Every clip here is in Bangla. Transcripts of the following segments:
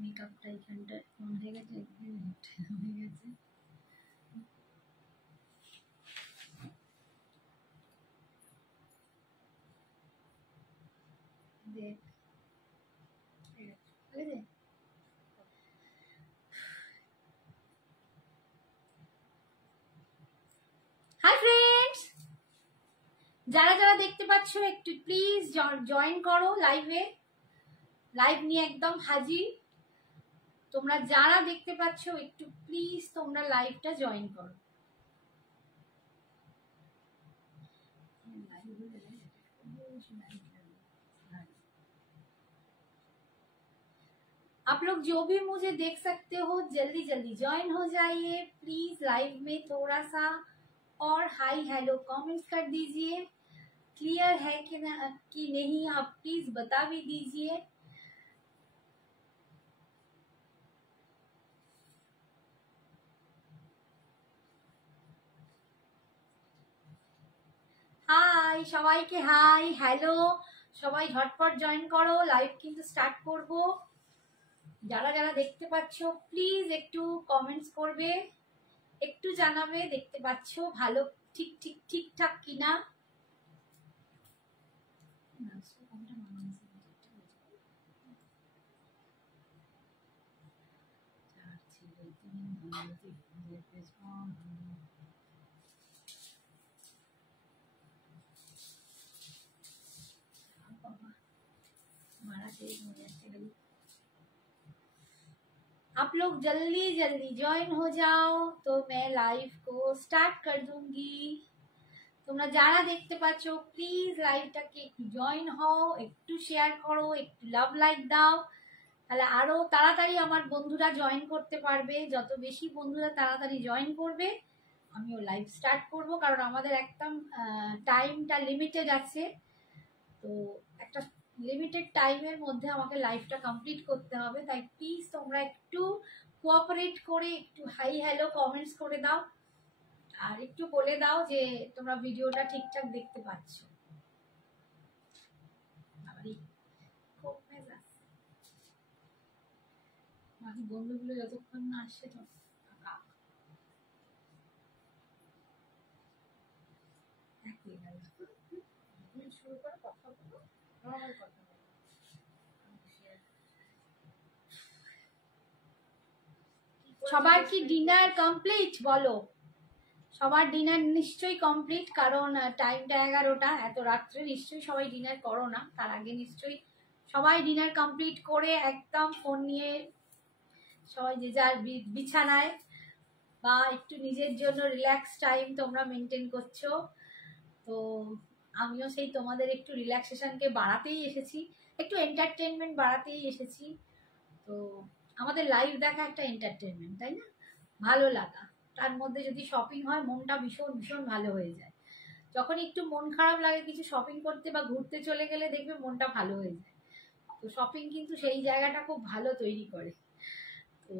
মেকআপটা এখানটা অন হয়ে গেছে, হয়ে গেছে। দেখ হাই ফ্রেন্ডস, যারা যারা দেখতে পাচ্ছ একটু প্লিজ জয়েন করো লাইভে। লাইভ নিয়ে একদম হাজির। তোমরা যারা দেখতে পাচ্ছ একটু প্লিজ তোমরা লাইভটা জয়েন করো। आप लोग जो भी मुझे देख सकते हो जल्दी जल्दी ज्वाइन हो जाइए प्लीज। लाइव में थोड़ा सा और हाई हेलो कमेंट्स कर दीजिए। क्लियर है कि नहीं आप प्लीज बता भी दीजिए। হাই সবাইকে, হাই হ্যালো সবাই ঝটপট জয়েন করো, লাইভ কিন্তু স্টার্ট করব। যারা যারা দেখতে পাচ্ছ প্লিজ একটু কমেন্টস করবে, একটু জানাবে দেখতে পাচ্ছ ভালো ঠিকঠাক কিনা। आप लोग जल्दी जल्दी ज्वाइन हो जाओ तो मैं लाइव को स्टार्ट कर दूंगी। তোমরা যারা দেখতে পাচ্ছ প্লিজ লাইভটাকে একটু জয়েন হও, একটু শেয়ার করো, একটু লাভ লাইক দাও, তাহলে আরো তাড়াতাড়ি আমার বন্ধুরা জয়েন করতে পারবে। যত বেশি বন্ধুরা তাড়াতাড়ি জয়েন করবে আমিও লাইভ স্টার্ট করব, কারণ আমাদের একদম টাইমটা লিমিটেড আছে। তো একটা লিমিটেড টাইমের মধ্যে আমাকে লাইভটা কমপ্লিট করতে হবে। তাই প্লিজ তোমরা একটু কোঅপারেট করে একটু হাই হ্যালো কমেন্টস করে দাও, আর একটু বলে দাও যে তোমরা ভিডিওটা ঠিকঠাক দেখতে পাচ্ছ। বাকি বন্ধুগুলো যতক্ষণ না আসছে তো সবার কি ডিনার কমপ্লিট? বলো, সবার ডিনার নিশ্চয়ই কমপ্লিট, কারণ টাইমটা 11টা, এত রাত্রে নিশ্চয়ই সবাই ডিনার করো না। তার আগে নিশ্চয়ই সবাই ডিনার কমপ্লিট করে একদম ফোন নিয়ে সবাই যে যার বিছানায় বা একটু নিজের জন্য রিল্যাক্স টাইম তোমরা মেনটেন করছো। তো আমিও সেই তোমাদের একটু রিল্যাক্সেশনকে বাড়াতেই এসেছি, একটু এন্টারটেনমেন্ট বাড়াতেই এসেছি। তো আমাদের লাইভ দেখা একটা এন্টারটেনমেন্ট, তাই না? ভালো লাগা, তার মধ্যে যদি শপিং হয় মনটা ভীষণ ভীষণ ভালো হয়ে যায়। যখন একটু মন খারাপ লাগে কিছু শপিং করতে বা ঘুরতে চলে গেলে দেখবে মনটা ভালো হয়ে যায়। তো শপিং কিন্তু সেই জায়গাটা খুব ভালো তৈরি করে। তো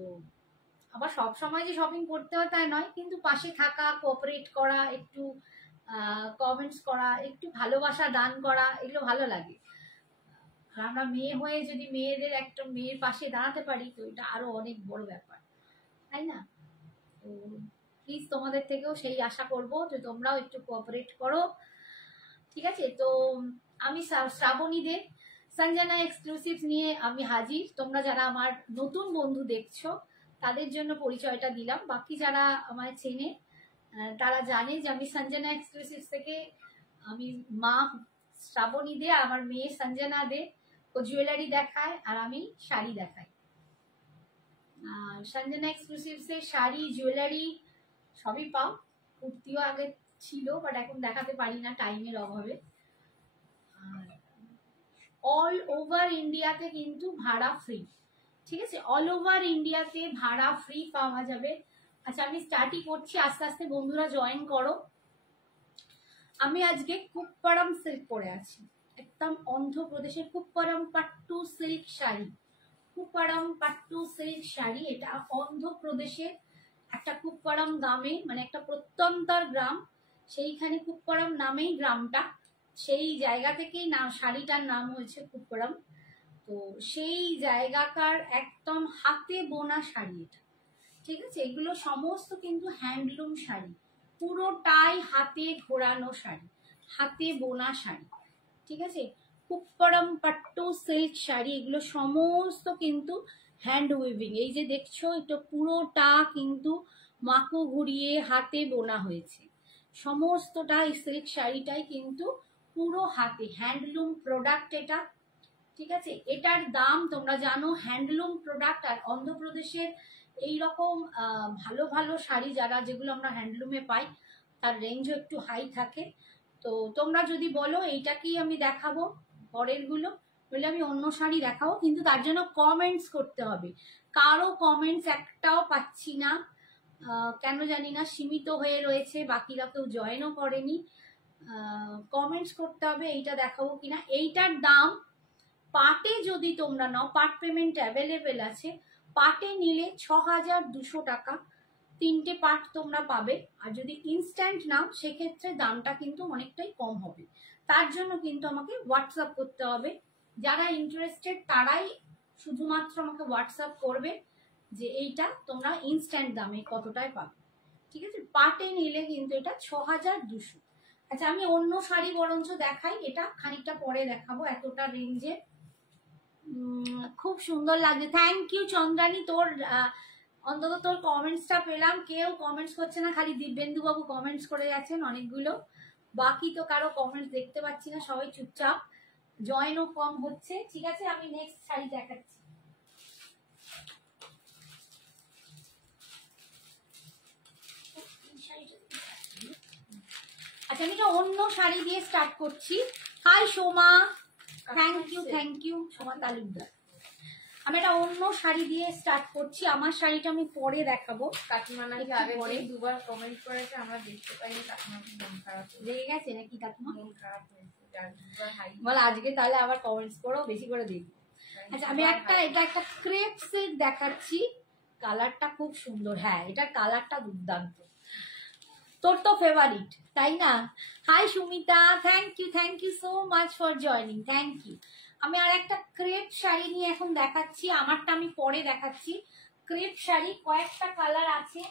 আবার সব সময় যে শপিং করতে হয় তাই নয়, কিন্তু পাশে থাকা, কোঅপারেট করা, একটু কমেন্টস করা, একটু ভালোবাসা দান করা, এগুলো ভালো লাগে। আর আমরা মেয়ে হয়ে যদি মেয়েদের একটা মেয়ের পাশে দাঁড়াতে পারি তো এটা আরো অনেক বড় ব্যাপার, তাই না? তো প্লিজ তোমাদের থেকেও সেই আশা করব যে তোমরাও একটু কোঅপারেট করো, ঠিক আছে? তো আমি শ্রাবণী দে, সঞ্জনা এক্সক্লুসিভস নিয়ে আমি হাজির। তোমরা যারা আমার নতুন বন্ধু দেখছো তাদের জন্য পরিচয়টা দিলাম, বাকি যারা আমায় চেনে তারা জানে যে আমি সঞ্জনা এক্সক্লুসিভস থেকে আমি মা শ্রাবণী দে, আমার মেয়ে সঞ্জনা দে, ও জুয়েলারি দেখায় আর আমি শাড়ি দেখাই। সঞ্জনা এক্সক্লুসিভসে শাড়ি, জুয়েলারি সবই পাও। কুর্তিও আগে ছিল, বাট এখন দেখাতে পারি না টাইমের অভাবে। অল ওভার ইন্ডিয়াতে কিন্তু ভাড়া ফ্রি, ঠিক আছে? অল ওভার ইন্ডিয়াতে ভাড়া ফ্রি পাওয়া যাবে। আচ্ছা, আমি স্টার্টই করছি, আস্তে আস্তে বন্ধুরা জয়েন করো। আমি আজকে কুপ্পাড়াম সিল্ক পরে আছি, একদম অন্ধ্রপ্রদেশের কুপ্পাড়াম পাট্টু সিল্ক শাড়ি। কুপ্পাড়াম পাট্টু সিল্ক শাড়ি, এটা অন্ধ্রপ্রদেশের একটা কুপ্পাড়াম গ্রামে, মানে একটা প্রত্যন্তর গ্রাম, সেইখানে কুপ্পাড়াম নামেই গ্রামটা, সেই জায়গা থেকেই না শাড়িটার নাম হয়েছে কুপ্পাড়াম। তো তো সেই জায়গাকার একদম হাতে বোনা শাড়ি এটা, ঠিক আছে। এগুলো সমস্ত কিন্তু হ্যান্ডলুম শাড়ি, পুরোটাই হাতে ঘোরানো শাড়ি, হাতে বোনা শাড়ি, ঠিক আছে। কুপ্পড়ম পাট্টু সিল্ক শাড়ি, এগুলো সমস্ত কিন্তু হ্যান্ড উইভিং। এই যে দেখছো এটা পুরোটা কিন্তু মাকু ঘুরিয়ে হাতে বোনা হয়েছে, সমস্তটা এই সিল্ক শাড়িটাই কিন্তু পুরো হাতে হ্যান্ডলুম প্রোডাক্ট এটা, ঠিক আছে। এটার দাম তোমরা জানো, হ্যান্ডলুম প্রোডাক্ট আর অন্ধ্রপ্রদেশের এইরকম ভালো ভালো শাড়ি যারা যেগুলো আমরা হ্যান্ডলুমে পাই তার রেঞ্জও একটু হাই থাকে। তো তোমরা যদি বলো এইটা কি আমি দেখাবো পরেরগুলো, বলে আমি অন্য শাড়ি দেখাবো, কিন্তু তার জন্য কমেন্টস করতে হবে। কারো কমেন্টস একটাও পাচ্ছি না, কেন জানি না, সীমিত হয়ে রয়েছে, বাকিরা কেউ জয়েনও করেনি। কমেন্টস করতে হবে এইটা দেখাবো কিনা। এইটার দাম পাটে যদি তোমরা নাও, পাট পেমেন্ট অ্যাভেলেবেল আছে, পাটে নিলে 6200 টাকা, 3টে পাট তোমরা পাবে। আর যদি ইনস্ট্যান্ট নাও সেক্ষেত্রে দামটা কিন্তু অনেকটাই কম হবে। তার জন্য কিন্তু আমাকে হোয়াটসঅ্যাপ করতে হবে, যারা ইন্টারেস্টেড তারাই শুধুমাত্র আমাকে হোয়াটসঅ্যাপ করবে যে এইটা তোমরা ইনস্ট্যান্ট দামে কতটায় পাবে, ঠিক আছে। পাটে নিলে কিন্তু এটা 6200। আচ্ছা আমি অন্য শাড়ি বরঞ্চ দেখাই, এটা খানিকটা পরে দেখাবো, এতটা রেঞ্জে খুব সুন্দর লাগছে। থ্যাংক ইউ চন্দ্রানী, তোর অন্তত তোর কমেন্টসটা পেলাম। কেউ কমেন্টস করছে না, খালি দিব্যেন্দু বাবু কমেন্টস করে গেছেন অনেকগুলো, বাকি তো কারো কমেন্টস দেখতে পাচ্ছি না, সবাই চুপচাপ, জয়েনও কম হচ্ছে, ঠিক আছে। আমি নেক্সট শাড়ি দেখাচ্ছি। আচ্ছা আমি অন্য শাড়ি দিয়ে স্টার্ট করছি। Hi Soma, thank you Soma Talukdar. আমি একটা অন্য শাড়ি দিয়ে স্টার্ট করছি, আমার শাড়িটা আমি পরে দেখাবো। কাকিমা নাকি আগে পরে দুবার কমেন্ট করেছে, আমরা দেখতে পাইনি, কাকিমার মন খারাপ রেগে গেছে নাকি কাকিমা? মন খারাপ হয়েছে, বল আজকে তাহলে আবার কমেন্টস করো, বেশি করে দেখি। আচ্ছা আমি এটা একটা ক্রেপ সিল্ক দেখাচ্ছি, কালারটা খুব সুন্দর, হ্যাঁ এটার কালারটা দুর্দান্ত, তোর তো ফেভারিট তাই না? Hi Sumita, thank you so much for joining, thank you. আমি আর একটা ক্রেপ শাড়ি নিয়ে এখন দেখাচ্ছি, আমারটা আমি পরে দেখাচ্ছি। ক্রেপ শাড়ি কয়েকটা কালার আছে,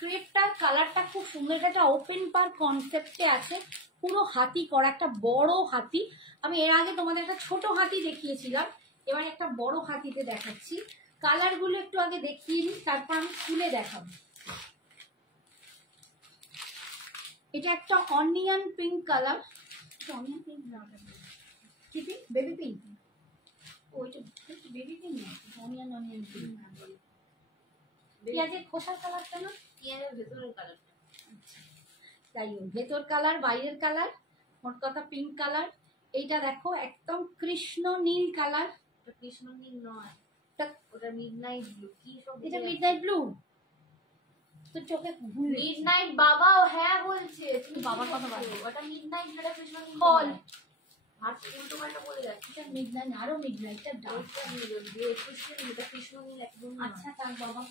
ক্রেপটার কালারটা খুব সুন্দর, এটা ওপেন পার কনসেপ্টে আছে, পুরো হাতি করা, একটা বড় হাতি। আমি এর আগে তোমাদের একটা ছোট হাতি দেখিয়েছিলাম, এবার একটা বড় হাতিতে দেখাচ্ছি। কালারগুলো একটু আগে দেখিয়ে নিই, তারপর আমি খুলে দেখাবো। এটা একটা onion pink colour, onion pink না, কি পিঙ্ক? বেবি পিঙ্ক, ওইটা বেবি পিঙ্ক না, অনিয়ন পিঙ্ক। পেঁয়াজের খোসার কালারটা না, পেঁয়াজের ভেতরের কালারটা। আচ্ছা যাই হোক, ভেতর কালার বাইরের কালার, মোট কথা পিঙ্ক কালার। এইটা দেখো একদম কৃষ্ণ নীল কালার, কৃষ্ণ নীল নয়, ওটা মিডনাইট ব্লু। কি সব, এটা মিডনাইট ব্লু, তো চোখে মিডনাইট বাবাও হ্যাঁ বলছে, তুমি বাবার কথা বলো, ওটা মিডনাইট, যেটা কৃষ্ণ নীল বল আর উল্টো পাল্টা বলে যাচ্ছে। এটা মিডনাইট, আরো মিডনাইটটা ডার্ক, এটা কৃষ্ণ নীল একদম। আচ্ছা তার বাবা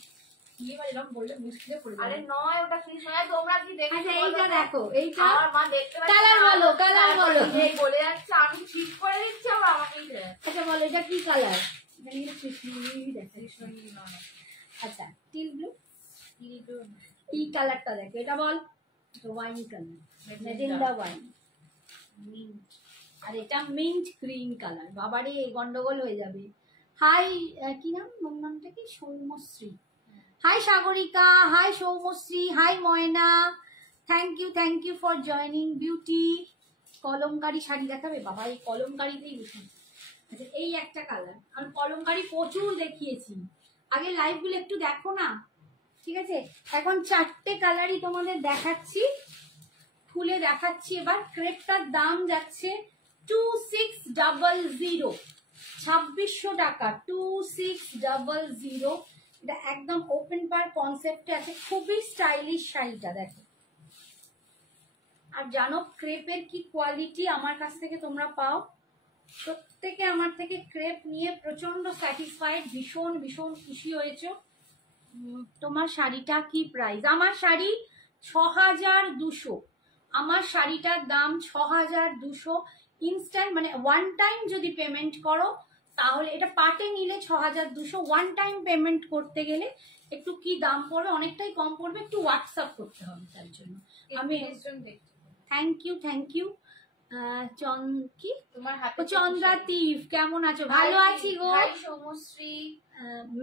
এবার এরকম বললে মুশকিলে পড়ে যাবে। আরে নয়, ওটা কৃষ্ণ নয়, তোমরা কি দেখছো? এইটা দেখো, এইটা আমার মা দেখতে পাচ্ছে, কালার বলো, কালার বলো, এই বলে যাচ্ছে, আমি ঠিক করে দিচ্ছি, আবার আমাকেই দেয়। আচ্ছা বলো এটা কি কালার? এটা নিয়ে কৃষ্ণ নীল দেখো, কৃষ্ণ নীল নয়, আচ্ছা টিল ব্লু, কিন্তু কি কালারটা দেখো, এটা বল, wine colour, magenta wine, mint, আর এটা মিন্ট গ্রিন কালার। বাবারে গন্ডগোল হয়ে যাবে। হাই কি নাম, ওর নামটা কি, Soumashree. Hi Sagarika, hi Soumashree, hi Moyna, thank you for joining. Beauty Kalamkari sari দেখাবে, বাবা এই কলমকারিতেই উঠি। আচ্ছা এই একটা কালার, আমি কলমকারি প্রচুর দেখিয়েছি, আগে লাইভগুলো একটু দেখো না, ঠিক আছে। এখন 4টে কালারই তোমাদের দেখাচ্ছি, খুলে দেখাচ্ছি। এবার ক্রেপটার দাম যাচ্ছে 2600, 2600 টাকা, 2600। এটা একদম ওপেন পার কনসেপ্টে আছে, খুবই স্টাইলিশ শাড়িটা দেখো। আর জানো ক্রেপের কি কোয়ালিটি আমার কাছ থেকে তোমরা পাও, প্রত্যেকে আমার থেকে ক্রেপ নিয়ে প্রচন্ড স্যাটিসফাইড, ভীষণ ভীষণ খুশি হয়েছো। তোমার শাড়িটা কি প্রাইস? আমার শাড়ি 6200, আমার শাড়িটার দাম 6200 ইনস্ট্যান্ট, মানে ওয়ান টাইম যদি পেমেন্ট করো তাহলে, এটা পার্টে নিলে 6200, ওয়ান টাইম পেমেন্ট করতে গেলে একটু কি দাম পড়বে, অনেকটাই কম পড়বে, একটু হোয়াটসঅ্যাপ করতে হবে তার জন্য। আমি থ্যাংক ইউ কি তোমার হাতে चंद्रातीव কেমন আছো? ভালো আছি গো। सोमश्री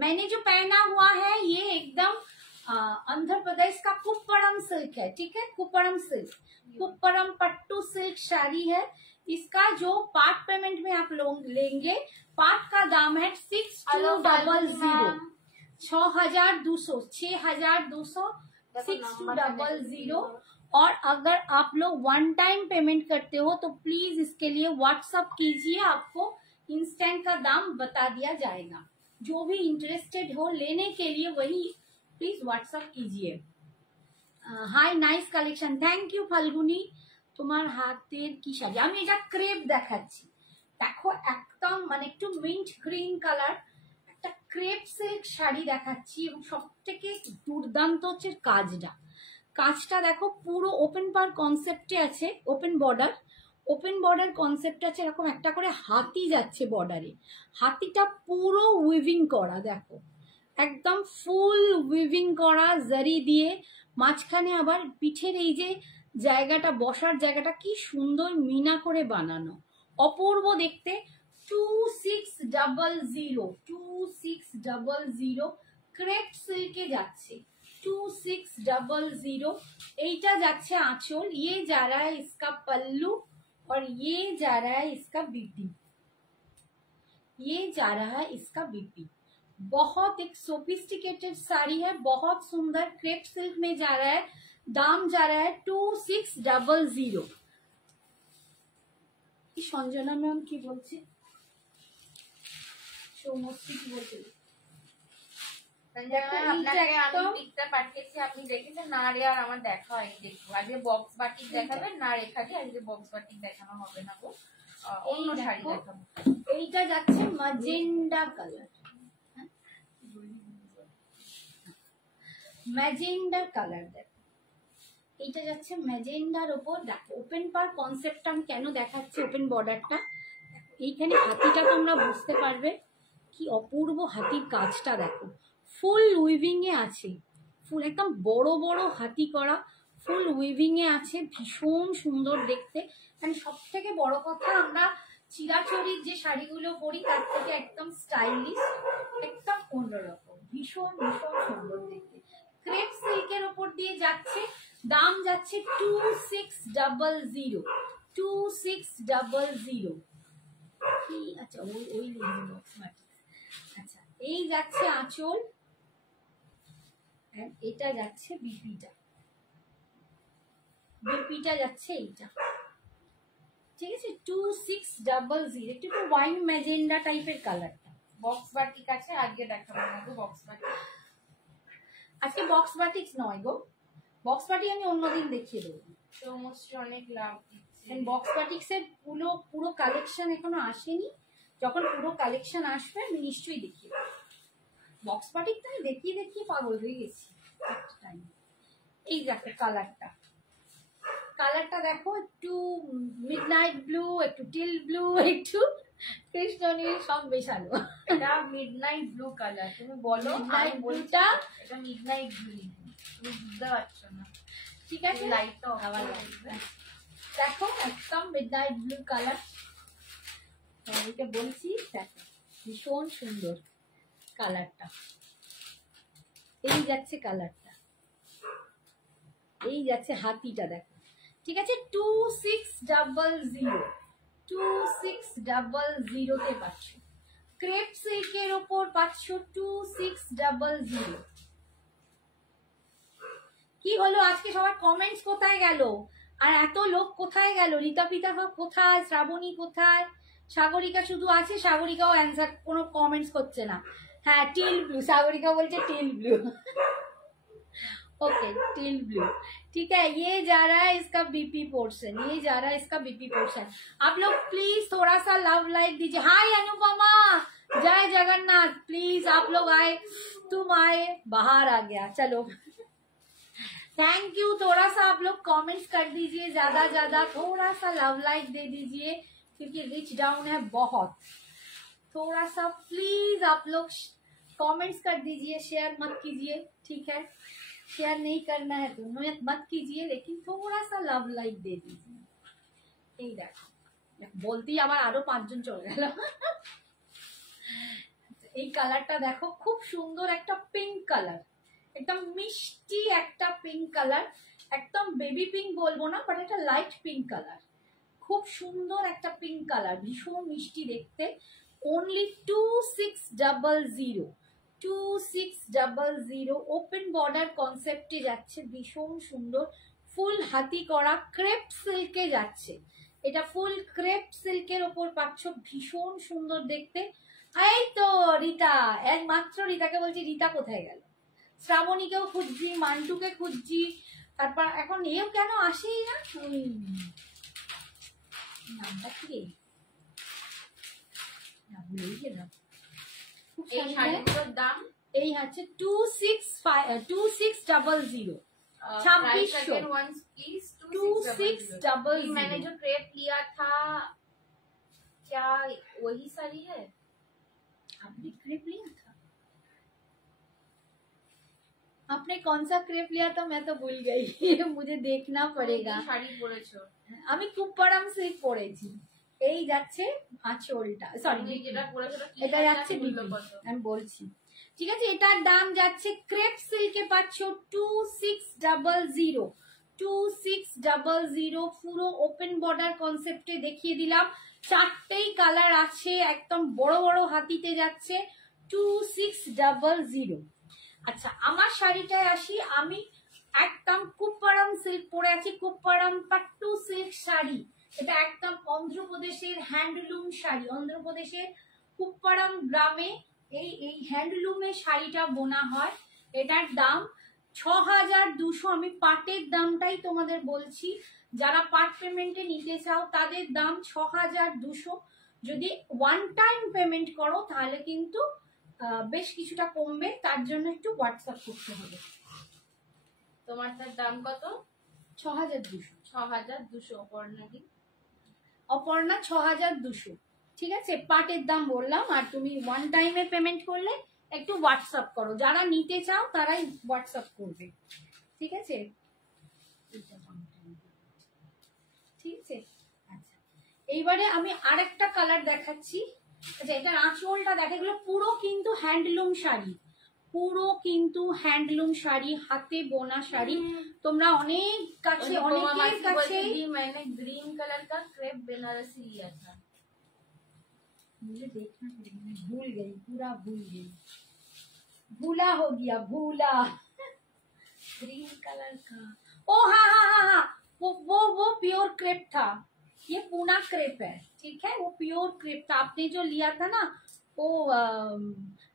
मैंने जो पहना हुआ है ये एकदम आंध्र प्रदेश का कुप्पड़म सिल्क है, ठीक है, कुप्पड़म सिल्क, कुप्पड़म पट्टू सिल्क साड़ी है। इसका जो पार्ट पेमेंट में आप लोग लेंगे, पार्ट का दाम है 6200, 6200 6200। और अगर आप लोग वन टाइम पेमेंट करते हो तो प्लीज इसके लिए व्हाट्सअप कीजिए, आपको इंस्टेंट का दाम बता दिया जाएगा। जो भी इंटरेस्टेड हो लेने के लिए वही प्लीज व्हाट्सअप कीजिए। Hi nice collection, thank you Falguni. তোমার হাতের কি শাড়ি? আমি এটা ক্রেপ দেখাচ্ছি, দেখো একদম মানে একটু মিন্ট গ্রিন কালার একটা ক্রেপ সিল্ক শাড়ি দেখাচ্ছি, এবং সব থেকে দুর্দান্ত হচ্ছে কাজটা দেখো, পুরো ওপেন পার কনসেপ্টে আছে, ওপেন বর্ডার কনসেপ্ট আছে, এরকম একটা করে হাতি যাচ্ছে বর্ডারে, হাতিটা পুরো উইভিং করা, দেখো একদম ফুল উইভিং করা জারি দিয়ে, মাঝখানে আবার পিঠের এই যে জায়গাটা, বসার জায়গাটা কি সুন্দর মিনা করে বানানো, অপূর্ব দেখতে। 2600 ক্রেপ সিল্কে যাচ্ছে, 2600। এইটা যাচ্ছে आंचल, ये जा रहा है इसका पल्लू, और ये जा रहा है इसका बीपी, ये जा रहा है इसका बीपी। बहुत एक सोफिस्टिकेटेड साड़ी है, बहुत सुंदर क्रेप सिल्क में जा रहा है, दाम जा रहा है 2600। संजना मैम की बोलছে, সৌমশ্রী কি বলছে? আপনি দেখেছেন না? আরে আর আমার দেখা হয়নি, দেখবো আজকে বক্স বাটিক দেখাবেন না, রেখাদি আজকে বক্স বাটিক দেখানো হবে না গো, অন্য শাড়ি দেখাবো। এইটা যাচ্ছে ম্যাজেন্ডা কালার, ম্যাজেন্ডার কালার, দেখো এইটা যাচ্ছে ম্যাজেন্ডার ওপর। দেখো ওপেন পার কনসেপ্টটা আমি কেন দেখাচ্ছি, ওপেন বর্ডারটা, এইখানে হাতিটা তোমরা বুঝতে পারবে কি অপূর্ব হাতির কাজটা, দেখো ফুল উইভিং এ আছে, ফুল একদম বড় বড় হাতি করা, ফুল উইভিং এ আছে, ভীষণ সুন্দর দেখতে। মানে সব থেকে বড় কথা, আমরা চিরাচরির যে শাড়িগুলো পরি তার থেকে একদম স্টাইলিশ, একদম অন্যরকম, ভীষণ ভীষণ সুন্দর দেখতে। ক্রেপ সিল্কের ওপর দিয়ে যাচ্ছে, দাম যাচ্ছে 2600, 2600। কি আচ্ছা ওই আচ্ছা, এই যাচ্ছে আঁচল, এটা যাচ্ছে বিপিটা যাচ্ছে এইটা, ঠিক আছে, 2600। একটু ওয়াইন ম্যাজেন্ডা টাইপের কালারটা, বক্স বাটিক আছে, আজকে দেখাবো না গো বক্স বাটিক, আজকে বক্স বাটিক নয় গো, বক্স বাটিক আমি অন্যদিন দেখিয়ে দেবো। সৌমশ্রী অনেক লাভ দিচ্ছে। বক্স বাটিক্সের পুরো কালেকশন এখনো আসেনি, যখন পুরো কালেকশন আসবে আমি নিশ্চয়ই দেখিয়ে দেবো। বক্স বাটিক তো আমি দেখিয়ে পাগল হয়ে গেছি একটা টাইম। এই দেখো কালারটা দেখো, একটু মিডনাইট ব্লু, একটু টিল ব্লু, একটু কৃষ্ণনীল, সব মেশানো। এটা মিডনাইট ব্লু কালার, তুমি বলো। মিডনাইট ব্লুটা, এটা মিডনাইট ব্লু, তুমি বুঝতে পারছো না, ঠিক আছে, লাইটটা আবার দেখো একদম মিডনাইট ব্লু কালার, এটা বলছি, দেখো ভীষণ সুন্দর কালারটা। এই যাচ্ছে কালারটা, এই যাচ্ছে হাতিটা, দেখো ঠিক আছে। 2600 তে পাচ্ছ, ক্রেপ সিল্কের ওপর পাচ্ছ 2600। কি হলো আজকে সবার কমেন্টস কোথায় গেল? আর এত লোক কোথায় গেল? রিতা পিতা কোথায়? শ্রাবণী কোথায়? সাগরিকা শুধু আছে, সাগরিকাও অ্যান্সার, কোনো কমেন্টস করছে না। হ্যাঁ টিল ब्लू, सागरिका बोलते till blue. Okay till blue, ठीक है। ये जा रहा है इसका बीपी पोर्शन, ये जा रहा है इसका बीपी पोर्शन। आप लोग प्लीज थोड़ा सा लव लाइक दीजिए। हाय अनुपमा, जय जगन्नाथ। प्लीज आप लोग आए, तुम आए, बाहर आ गया, चलो थैंक यू। थोड़ा सा आप लोग कमेंट्स कर दीजिए, ज्यादा ज्यादा थोड़ा सा लव लाइक दे दीजिए, क्योंकि रिच डाउन है बहुत। थोड़ा सा प्लीज आप लोग कमेंट्स कर दीजिए, शेयर मत कीजिए, ठीक है? शेयर नहीं करना है तो मत कीजिए, लेकिन थोड़ा सा लव लाइक दे दीजिए। এই দেখো বলতেই আবার আরো 5 জন চলে গেল। এই কালারটা দেখো, খুব সুন্দর একটা পিঙ্ক কালার, একদম মিষ্টি একটা পিঙ্ক কালার, একদম বেবি পিঙ্ক বলবো না, বাট এটা লাইট পিঙ্ক কালার, খুব সুন্দর একটা পিঙ্ক কালার, ভীষণ মিষ্টি দেখতে। অনলি 2600, 2600 ওপেন বর্ডার কনসেপ্টে যাচ্ছে, ভীষণ সুন্দর, ফুল হাতি করা ক্রেপ সিল্কে যাচ্ছে। এটা ফুল ক্রেপ সিল্কের ওপর পাচ্ছ, ভীষণ সুন্দর দেখতে। এই তো রীতা, একমাত্র রীতাকে বলছি, রীতা কোথায় গেল? শ্রাবণীকেও খুঁজছি, মান্টুকে খুঁজছি, তারপর এখন এও কেন আসেই না, নামটা কি রে, ভুলেই গেলাম। এই শাড়িগুলোর দাম এই হচ্ছে 2600, 2600। मैंने जो क्रेप लिया था क्या वही साड़ी है? आपने क्रेप लिया था? आपने कौन सा क्रेप लिया था? मैं तो भूल गई। मुझे देखना पड़ेगा। শাড়ি পরেছো? আমি কুপ্পারাম সিল্ক পরেছি। এই যাচ্ছে আঁচলটা, সরি যেটা পরেছো এটা যাচ্ছে বিপি, আমি বলছি, ঠিক আছে? এটার দাম যাচ্ছে ক্রেপ সিল্কে পাচ্ছ 2600, 2600। পুরো ওপেন বর্ডার কনসেপ্টে দেখিয়ে দিলাম, 4টেই কালার আছে, একদম বড় বড় হাতিতে যাচ্ছে, 2600। আচ্ছা, আমার শাড়িটায় আসি, আমি একদম কুপ্পারাম সিল্ক পরে আছি, কুপ্পারাম পাট্টু সিল্ক শাড়ি। এটা একদম অন্ধ্রপ্রদেশের হ্যান্ডলুম শাড়ি, অন্ধ্রপ্রদেশের কুপ্পারাম গ্রামে এই হ্যান্ডলুমের শাড়িটা বোনা হয়। এটার দাম 6200। আমি পাটের দামটাই তোমাদের বলছি, যারা পাট পেমেন্টে নিতে চাও তাদের দাম 6200। যদি ওয়ান টাইম পেমেন্ট করো তাহলে কিন্তু বেশ কিছুটা কমবে, তার জন্য একটু হোয়াটসঅ্যাপ করতে হবে। তোমারটার দাম কত? 6200। 6200। অপর্ণাদি? অপর্ণা 6200, ঠিক আছে? পাটের দাম বললাম, আর তুমি ওয়ান টাইমে পেমেন্ট করলে একটু হোয়াটসঅ্যাপ করো, যারা নিতে চাও তারাই হোয়াটসঅ্যাপ করবে, ঠিক আছে? ঠিক আছে, আচ্ছা এইবারে আমি আরেকটা কালার দেখাচ্ছি। আচ্ছা, এটার আঁচলটা দেখো, এগুলো পুরো কিন্তু হ্যান্ডলুম শাড়ি, পুরো কিন্তু হ্যান্ডলুম শাড়ি, হাতে বোনা শাড়ি। তোমরা অনেক কাছে, অনেকের কাছে मैंने ग्रीन कलर का क्रेप बनारसी लिया था। मुझे देखना पड़ेगा, मैं भूल गई, पूरा भूल गई, भूला हो गया, भूला। ग्रीन कलर का, ओ हाँ हाँ हाँ हाँ, वो प्योर क्रेप था, ये पूना क्रेप है, ठीक है? वो प्योर क्रेप था। आपने जो लिया था ना वो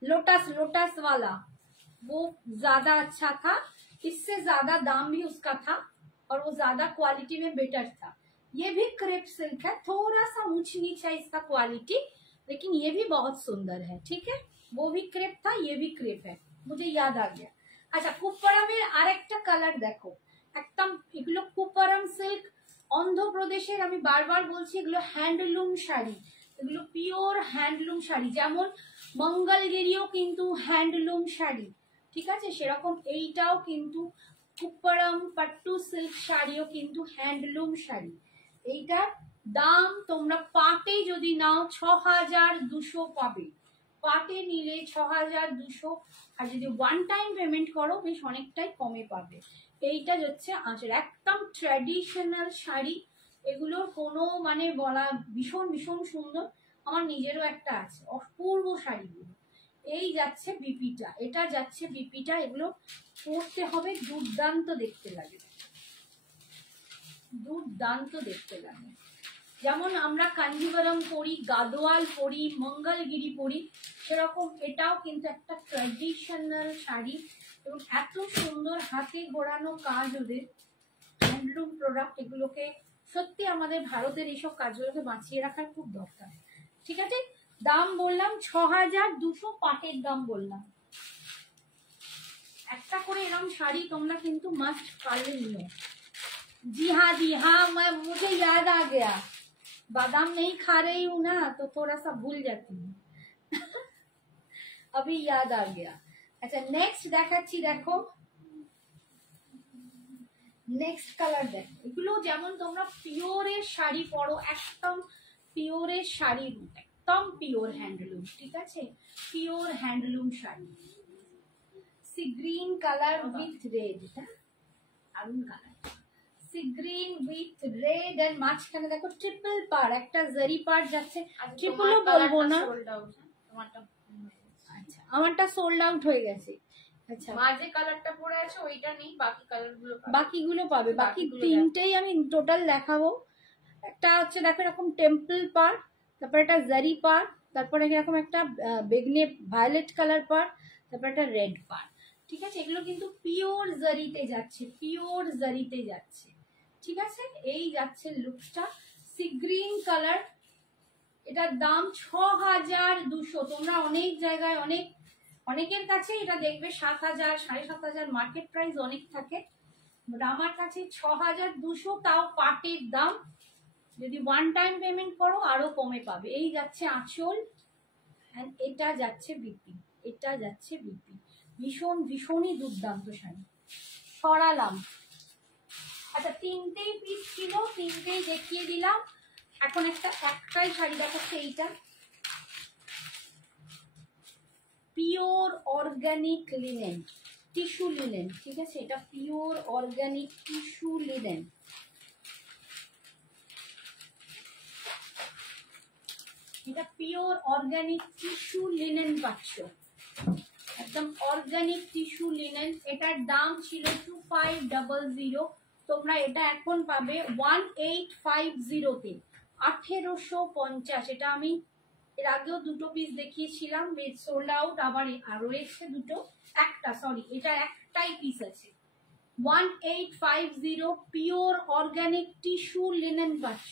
लोटस, लोटस वाला, वो ज्यादा अच्छा था, इससे ज्यादा दाम भी उसका था, और वो ज्यादा क्वालिटी में बेटर था। ये भी क्रेप सिल्क है, थोड़ा सा ऊंच नीच है इसका क्वालिटी, लेकिन ये भी बहुत सुंदर है, ठीक है? वो भी क्रेप था, ये भी क्रेप है, मुझे याद आ गया। अच्छा, কুপ্পারামের আরেকটা কালার দেখো, একদম এগুলো কুপ্পারাম সিল্ক, অন্ধ্রপ্রদেশের, আমি বারবার বলছি এগুলো হ্যান্ডলুম শাড়ি, এগুলো পিওর হ্যান্ডলুম শাড়ি। যেমন মঙ্গলগিরিও কিন্তু হ্যান্ডলুম শাড়ি, ঠিক আছে? সেরকম এইটাও কিন্তু কুপ্পারাম পাট্টু সিল্ক শাড়িও কিন্তু হ্যান্ডলুম শাড়ি। এইটার দাম তোমরা পাটে যদি নাও 6200 পাবে, পাটে নিলে 6200, আর যদি ওয়ান টাইম পেমেন্ট করো বেশ অনেকটাই কমে পাবে। এইটা হচ্ছে আঁচল, একদম ট্র্যাডিশনাল শাড়ি, এগুলোর কোনো মানে বলা, ভীষণ ভীষণ সুন্দর। আমার নিজেরও একটা আছে, অপূর্ব শাড়িগুলো। এই যাচ্ছে বিপিটা, এটা যাচ্ছে বিপিটা, এগুলো পরতে হবে, দুর্দান্ত দেখতে লাগে, দুর্দান্ত দেখতে লাগে। যেমন আমরা কাঞ্জিবরম পরি, গাদোয়াল পরি, মঙ্গলগিরি পরি, সেরকম এটাও কিন্তু একটা ট্র্যাডিশনাল শাড়ি, এবং এত সুন্দর হাতে ঘোরানো কাজ ওদের, হ্যান্ডলুম প্রোডাক্ট। এগুলোকে সত্যি আমাদের ভারতের এইসব কাজগুলোকে বাঁচিয়ে রাখার খুব দরকার, ঠিক আছে? দাম বললাম 6200, পাটের দাম বললাম। একটা করে এরকম শাড়ি তোমরা কিন্তু মাস্ট পারলে নিও। जी हाँ मुझे याद आ गया, बादाम नहीं खा रही हूँ ना तो थोड़ा सा भूल जाती हूँ। अभी याद आ गया। अच्छा नेक्स्ट দেখাচ্ছি, দেখো নেক্সট কালার দেখো। এগুলো যেমন তোমরা পিওরের শাড়ি পরো, একদম পিওরের শাড়ি, একদম পিওর হ্যান্ডলুম, ঠিক আছে, pure handloom sari. Sea green colour with red, এটা আরুন colour, sea green with red and মাঝখানে দেখো ট্রিপল পার, একটা জারি পার যাচ্ছে, ট্রিপলও বলবো না। আচ্ছা আমারটা সোল্ড আউট হয়ে গেছে। আচ্ছা মাঝে কালারটা পরে আছে ওইটা নেই, বাকিগুলো পাবে, বাকি তিনটেই আমি টোটাল দেখাবো। একটা হচ্ছে দেখো এরকম টেম্পল পার, তারপর একটা জারি পার, তারপরে এরকম একটা বেগনে ভায়োলেট কালার পার, তারপর একটা রেড পার, ঠিক আছে। এগুলো কিন্তু পিওর জারিতে যাচ্ছে, পিওর জারিতে যাচ্ছে, ঠিক আছে। এই যাচ্ছে লুকসটা, সি গ্রিন কালার, এটার দাম 6200। তোমরা অনেক জায়গায় অনেকের কাছে এটা দেখবে 7000 7500, মার্কেট প্রাইস অনেক থাকে, বাট আমার কাছে 6200, তাও পাটের দাম। যদি ওয়ান টাইম পেমেন্ট করো আরো কমে পাবে। এই যাচ্ছে আঁচল, এটা যাচ্ছে বিপি, এটা যাচ্ছে বিপি, ভীষণই দুর্দান্ত শাড়ি, সরালাম। আচ্ছা তিনটেই পিস ছিল, তিনটেই দেখিয়ে দিলাম। এখন একটাই শাড়ি দেখাচ্ছে, এইটা pure organic linen, tissue linen, ঠিক আছে, এটা পিওর অর্গানিক টিস্যু লিনেন। এটা পিওর অর্গানিক টিস্যু লিনেন পাচ্ছ, একদম অর্গানিক টিস্যু লিনেন। এটার দাম ছিল 2500, তোমরা এটা এখন পাবে 1850-তে, 1850। এটা আমি এর আগেও দুটো পিস দেখিয়েছিলাম, সোল্ড আউট, আবার আরো এসছে দুটো, এটা একটাই পিস আছে। 1850 পিওর অর্গানিক টিস্যু লিনেন পাচ্ছ,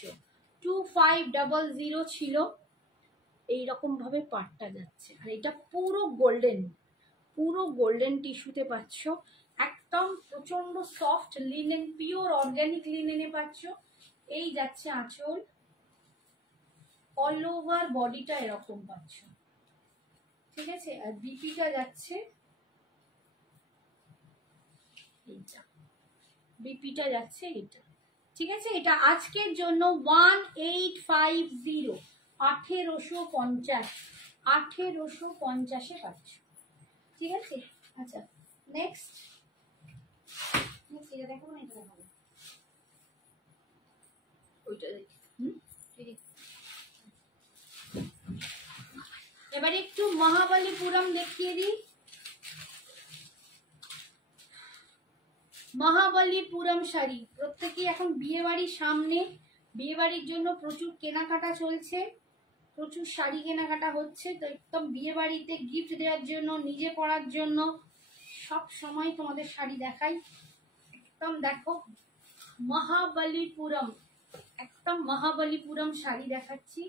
2500 ছিল। এইরকম ভাবে পাটটা যাচ্ছে, আর এটা পুরো গোল্ডেন টিস্যুতে পাচ্ছ, একদম প্রচন্ড সফট লিনেন, পিওর অর্গানিক লিনেনে পাচ্ছ। এই যাচ্ছে আঁচল, অল ওভার বডিটা এরকম পাচ্ছ, ঠিক আছে। আর বিপিটা যাচ্ছে এইটা, বিপিটা যাচ্ছে এটা, ঠিক আছে। এটা আজকের জন্য 1850, 1850 পাচ্ছ, ঠিক আছে। আচ্ছা নেক্সট এটা দেখো না, এটা দেখাবো, ওইটা দেখি। এবারে একটু মহাবলীপুরম দেখিয়ে দিই। মহাবলীপুরম শাড়ি, প্রত্যেকেই এখন বিয়ে বাড়ির সামনে, বিয়ে বাড়ির জন্য প্রচুর কেনাকাটা চলছে, প্রচুর শাড়ি কেনাকাটা হচ্ছে, তো একদম বিয়ে বাড়িতে গিফট দেওয়ার জন্য, নিজে পরার জন্য সব সময় তোমাদের শাড়ি দেখাই। একদম দেখো মহাবলীপুরম, একদম মহাবলীপুরম শাড়ি দেখাচ্ছি,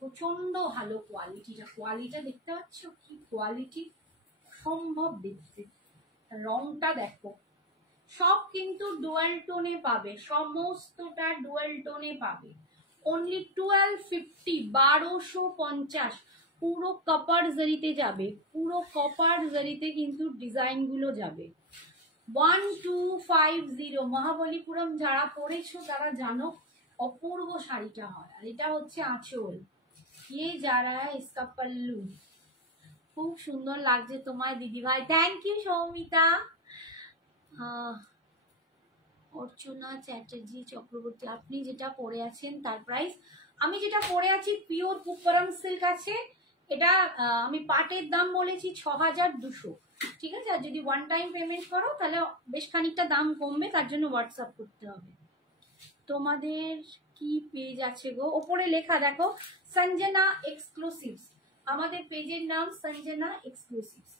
প্রচন্ড ভালো কোয়ালিটিটা দেখতে পাচ্ছ, কি কোয়ালিটি, সম্ভব দেখতে। রংটা দেখো, সব কিন্তু ডুয়াল টোনে পাবে, সমস্তটা ডুয়াল টোনে পাবে। অনলি 1250, 1250, পুরো কপার জারিতে যাবে, পুরো কপার জারিতে কিন্তু ডিজাইন গুলো যাবে। 1250 মহাবলীপুরম যারা পরেছো তারা জানো অপূর্ব শাড়িটা হয়। আর এটা হচ্ছে আঁচল, ये जा रहा है इसका पल्लू, খুব সুন্দর লাগছে তোমায় দিদি ভাই, থ্যাংক ইউ সৌমিতা। অর্চনা চ্যাটার্জি চক্রবর্তী, আপনি যেটা পরে আছেন তার প্রাইস, আমি যেটা পরে আছি পিওর পুপরম সিল্ক আছে, এটা আমি পাটের দাম বলেছি 6200, ঠিক আছে। আর যদি ওয়ান টাইম পেমেন্ট করো তাহলে বেশ খানিকটা দাম কমবে, তার জন্য হোয়াটসঅ্যাপ করতে হবে। তোমাদের কি পেজ আছে গো, ওপরে লেখা দেখো সঞ্জনা এক্সক্লুসিভস, আমাদের পেজের নাম সঞ্জনা এক্সক্লুসিভস,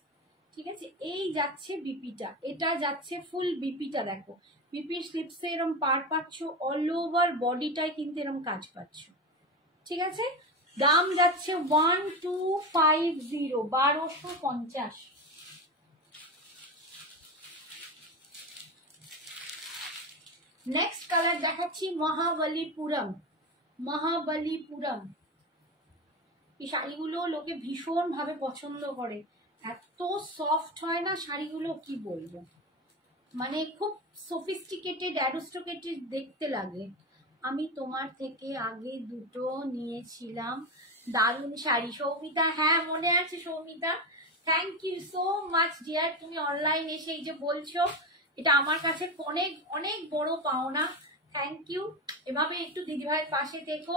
ঠিক আছে। এই যাচ্ছে বিপিটা, এটা যাচ্ছে ফুল বিপিটা, দেখো বিপির স্লিপসে এরকম পার পাচ্ছ, অল ওভার বডিটায় কিন্তু এরকম কাজ পাচ্ছ, ঠিক আছে। দাম যাচ্ছে 1250, 1250, নেক্সট কালার দেখাচ্ছি মহাবলীপুরম। মহাবলীপুরম এই শাড়িগুলো লোকে ভীষণ ভাবে পছন্দ করে, এত সফট হয় না শাড়িগুলো, কি বলবো, মানে খুব সফিস্টিকেটেড অ্যারিস্টোক্রেটেড দেখতে লাগে। আমি তোমার থেকে আগে দুটো নিয়েছিলাম, দারুণ শাড়ি। সৌমিতা, হ্যাঁ মনে আছে Soumita, thank you so much dear. তুমি অনলাইন এসে এই যে বলছো, এটা আমার কাছে অনেক অনেক বড় পাওনা। Thank you. এভাবে একটু দিদিভাইয়ের পাশে থেকো,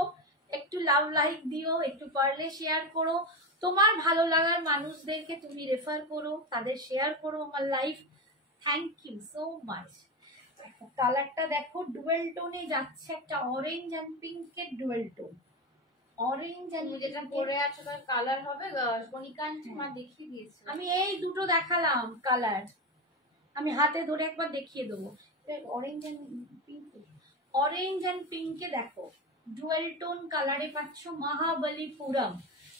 একটু লাভ লাইক দিও, একটু পারলে শেয়ার করো, তোমার ভালো লাগার মানুষদেরকে তুমি রেফার করো, তাদের শেয়ার করো আমার life. Thank you so much. কালারটা দেখো, ডুয়েল টোনে যাচ্ছে, একটা অরেঞ্জ অ্যান্ড পিঙ্কের ডুয়েল টোন। অরেঞ্জ তুমি যেটা পরে আছো তার কালার হবে কণিকাঞ্চ মা দেখিয়ে দিয়েছে। আমি এই দুটো দেখালাম কালার, আমি হাতে ধরে একবার দেখিয়ে দেবো। Orange and pink, orange and পিঙ্কে দেখো ডুয়েল টোন কালারে পাচ্ছ মহাবলীপুরম।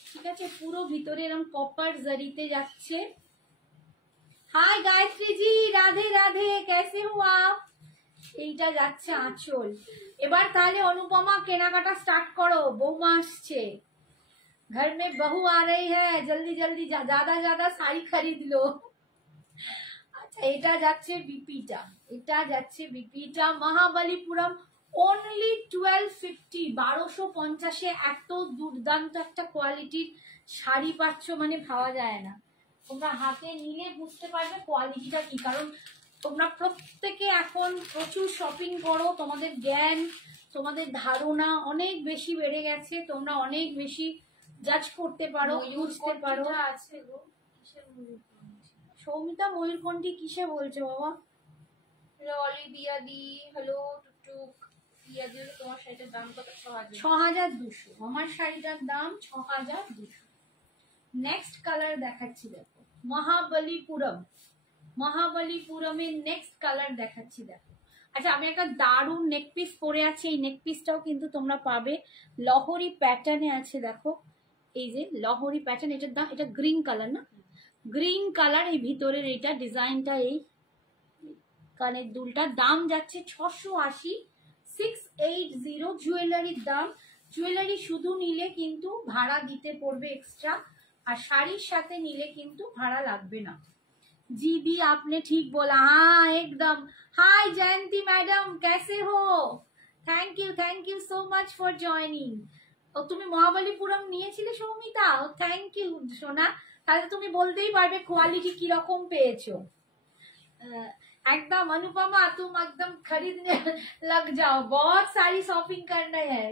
ঠিক আছে, পুরো ভিতরে এরকম কপার জারিতে যাচ্ছে। হাই গায়ত্রী জি, রাধে রাধে, কেসে হো আপ। এইটা যাচ্ছে আঁচল। এবার তাহলে অনুপমা কেনাকাটা স্টার্ট করো, বৌমা আসছে, ঘর মে বহু আ রही है, জলদি জলদি ज्यादा ज्यादा শাড়ি খরিদ লো। আচ্ছা, এটা যাচ্ছে বিপিটা, এটা যাচ্ছে বিপিটা মহাবলীপুরম। অনলি 1250, 1250-এ এত দুর্দান্ত একটা কোয়ালিটির শাড়ি পাচ্ছ, মানে ভাবা যায় না। তোমরা হাতে নিলে বুঝতে পারবে কোয়ালিটিটা কি, কারণ তোমরা প্রত্যেকে এখন প্রচুর শপিং করো, তোমাদের জ্ঞান, তোমাদের ধারণা অনেক বেশি বেড়ে গেছে, তোমরা অনেক বেশি জাজ করতে পারো, বুঝতে পারো। আছে গো, কিসের সৌমিতা, ময়ূরকণ্ঠী কিসে বলছো বাবা? অলি দিয়া দি, হ্যালো টুকটুক দিয়া দি। তোমার শাড়িটার দাম কত? 6200। আমার শাড়িটার দাম 6200। নেক্সট কালার দেখাচ্ছি, দেখো মহাবলীপুরম। মহাবলীপুরমের নেক্সট কালার দেখাচ্ছি, দেখো। আচ্ছা, আমি একটা দারুণ নেক পিস পরে আছি, এই নেক পিসটাও কিন্তু তোমরা পাবে, লহরি প্যাটার্নে আছে। দেখো এই যে লহরি প্যাটার্ন, এটার দাম, এটা গ্রিন কালার না, গ্রিন কালার, এই ভিতরের এইটা ডিজাইনটা, এই কানের দুলটার দাম যাচ্ছে 680, 680 জুয়েলারির দাম। জুয়েলারি শুধু নিলে কিন্তু ভাড়া দিতে পড়বে এক্সট্রা, আর শাড়ির সাথে নিলে কিন্তু ভাড়া লাগবে না। जी दी, आपने ठीक बोला, हाँ एकदम। हाय जयंती मैडम, कैसे हो? Thank you so much for joining. ও তুমি মহাবলীপুরম নিয়েছিলে সৌমিতা? ও থ্যাংক ইউ সোনা, তাহলে তুমি বলতেই পারবে কোয়ালিটি কিরকম পেয়েছো। एकदम अनुपमा, तुम एकदम खरीदने लग जाओ, बहुत सारी शॉपिंग करना है।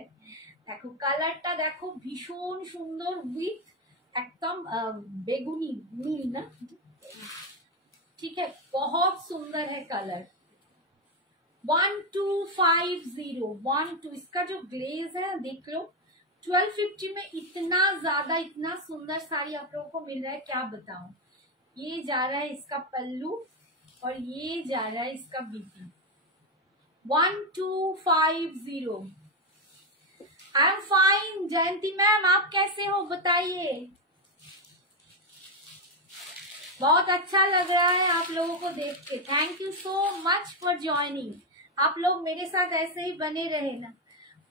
দেখো কালারটা দেখো, ভীষণ সুন্দর, উইথ একদম বেগুনি নীল না, ठीक है, बहुत सुंदर है कलर। 1250, इसका जो ग्लेज है देख लो। 1250 में इतना ज्यादा, इतना सुंदर साड़ी आप लोगों को मिल रहा है, क्या बताऊं। ये जा रहा है इसका पल्लू, और ये जा रहा है इसका BP. 1250। I am fine Jayanti ma'am, आप कैसे हो बताइए। बहुत अच्छा लग रहा है आप लोगों को देख के, thank you so much for joining. आप लोग मेरे साथ ऐसे ही बने रहे ना,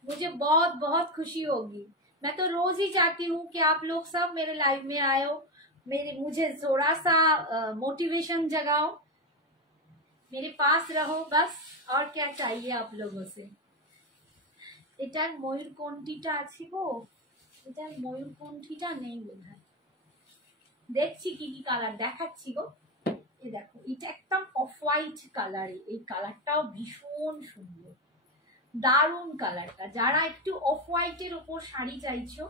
मुझे बहुत बहुत खुशी होगी। मैं तो रोज ही चाहती हूँ कि आप लोग सब मेरे लाइव में आयो, मुझे थोड़ा सा मोटिवेशन जगाओ, मेरे पास रहो, बस और क्या चाहिए आप लोगों से। এটার ময়ূরকণ্ঠীটা আছে গো, এটার ময়ূরকণ্ঠীটা নেই বোধহয়, দেখছি কি কি কালার দেখাচ্ছি গো। এই দেখো, এটা একদম অফ হোয়াইট কালার, এই কালারটাও ভীষণ সুন্দর, দারুণ কালারটা। যারা একটু অফ হোয়াইটের ওপর শাড়ি চাইছো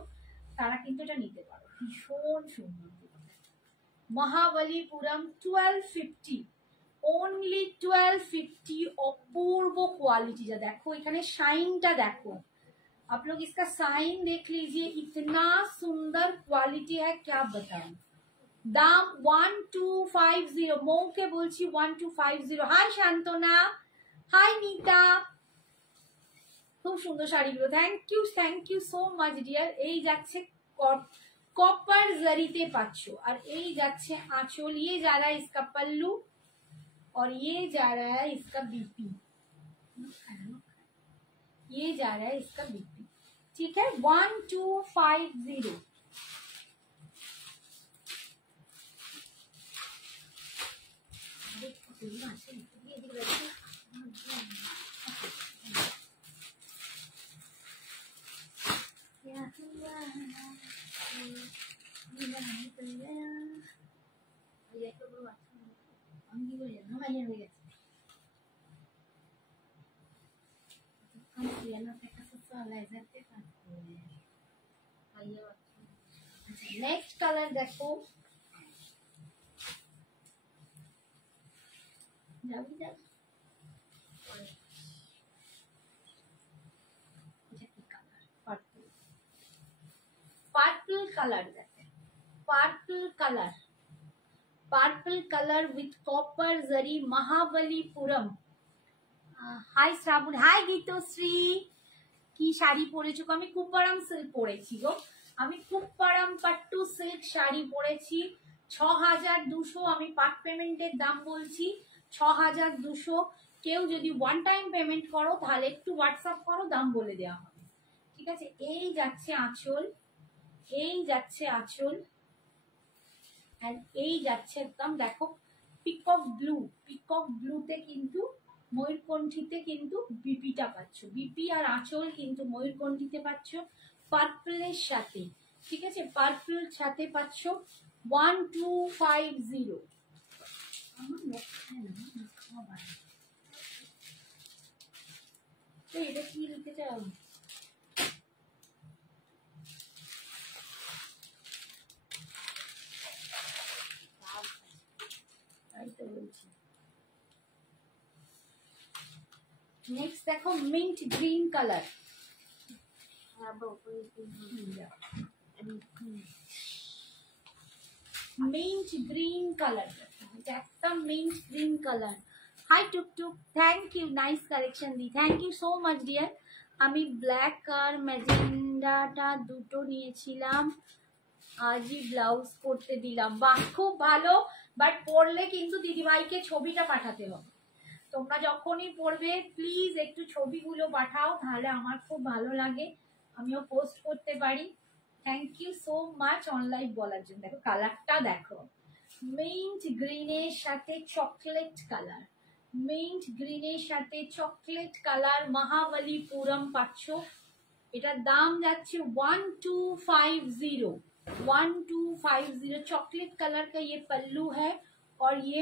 তারা কিন্তু এটা নিতে পারো, ভীষণ সুন্দর। মহাবলীপুরম 1250, ओनली 1250, अपूर्व क्वालिटी। जा देखो এখানে শাইনটা দেখো, आप लोग इसका साइन देख लीजिए, इतना सुंदर क्वालिटी है, क्या बताऊं। दाम 1250, মৌ কে বলছি 1250। হাই শান্তনা, হাই নিতা, খুব সুন্দর শাড়িগুলো, thank you so much dear. এই যাচ্ছে কপার জারিতে পাচ্ছ, আর এই যাচ্ছে আঁচল, ये जा रहा है इसका पल्लू, और ये जा रहा है इसका बीपी। ये जा रहा है इसका बीपी। ठीक है, 1250। नेक्स्ट कलर देखो, पर्पल कलर देखते हैं, purple colour with copper zari, Mahabalipuram. Hi Shraban, hi Geetashree. কি শাড়ি পরেছো? আমি কুপ্পারাম সিল্ক পরেছি গো, আমি কুপ্পারাম পাট্টু সিল্ক শাড়ি পরেছি। 6200 আমি পার্ট পেমেন্টের দাম বলছি, 6200। কেউ যদি ওয়ান টাইম পেমেন্ট করো তাহলে একটু হোয়াটসঅ্যাপ করো, দাম বলে দেওয়া হবে। ঠিক আছে, এই যাচ্ছে আঁচল, এই যাচ্ছে আঁচল, আর এই যাচ্ছে একদম দেখো পিকক ব্লুতে কিন্তু ময়ূরকণ্ঠীতে কিন্তু বিপিটা পাচ্ছ, বিপি আর আঁচল কিন্তু ময়ূরকণ্ঠীতে পাচ্ছ পার্পলের সাথে। ঠিক আছে, পার্পল সাথে পাচ্ছ 1250। আমার তো এটা কি লিখে চাও? नेक्स्ट देखो mint green colour, mint green colour, एकदम mint green colour. Hi Tuktuk, thank you, nice collection दी, thank you so much dear. আমি ব্ল্যাক আর ম্যাজেন্ডাটা দুটো নিয়েছিলাম, আজই ব্লাউজ করতে দিলাম। বাহ, খুব ভালো, বাট পরলে কিন্তু দিদিভাইকে ছবিটা পাঠাতে হবে। তোমরা যখনই পড়বে প্লিজ একটু ছবিগুলো পাঠাও, তাহলে আমার খুব ভালো লাগে, আমিও পোস্ট করতে পারি। Thank you so much online বলার জন্য। দেখো কালারটা দেখো, মিন্ট গ্রিনের সাথে চকলেট কালার, মিন্ট গ্রিনের সাথে চকলেট কালার, মহাবলীপুরম পাচ্ছ। এটার দাম যাচ্ছে 1250, 1250। चॉकलेट कलर का ये पल्लू है, और ये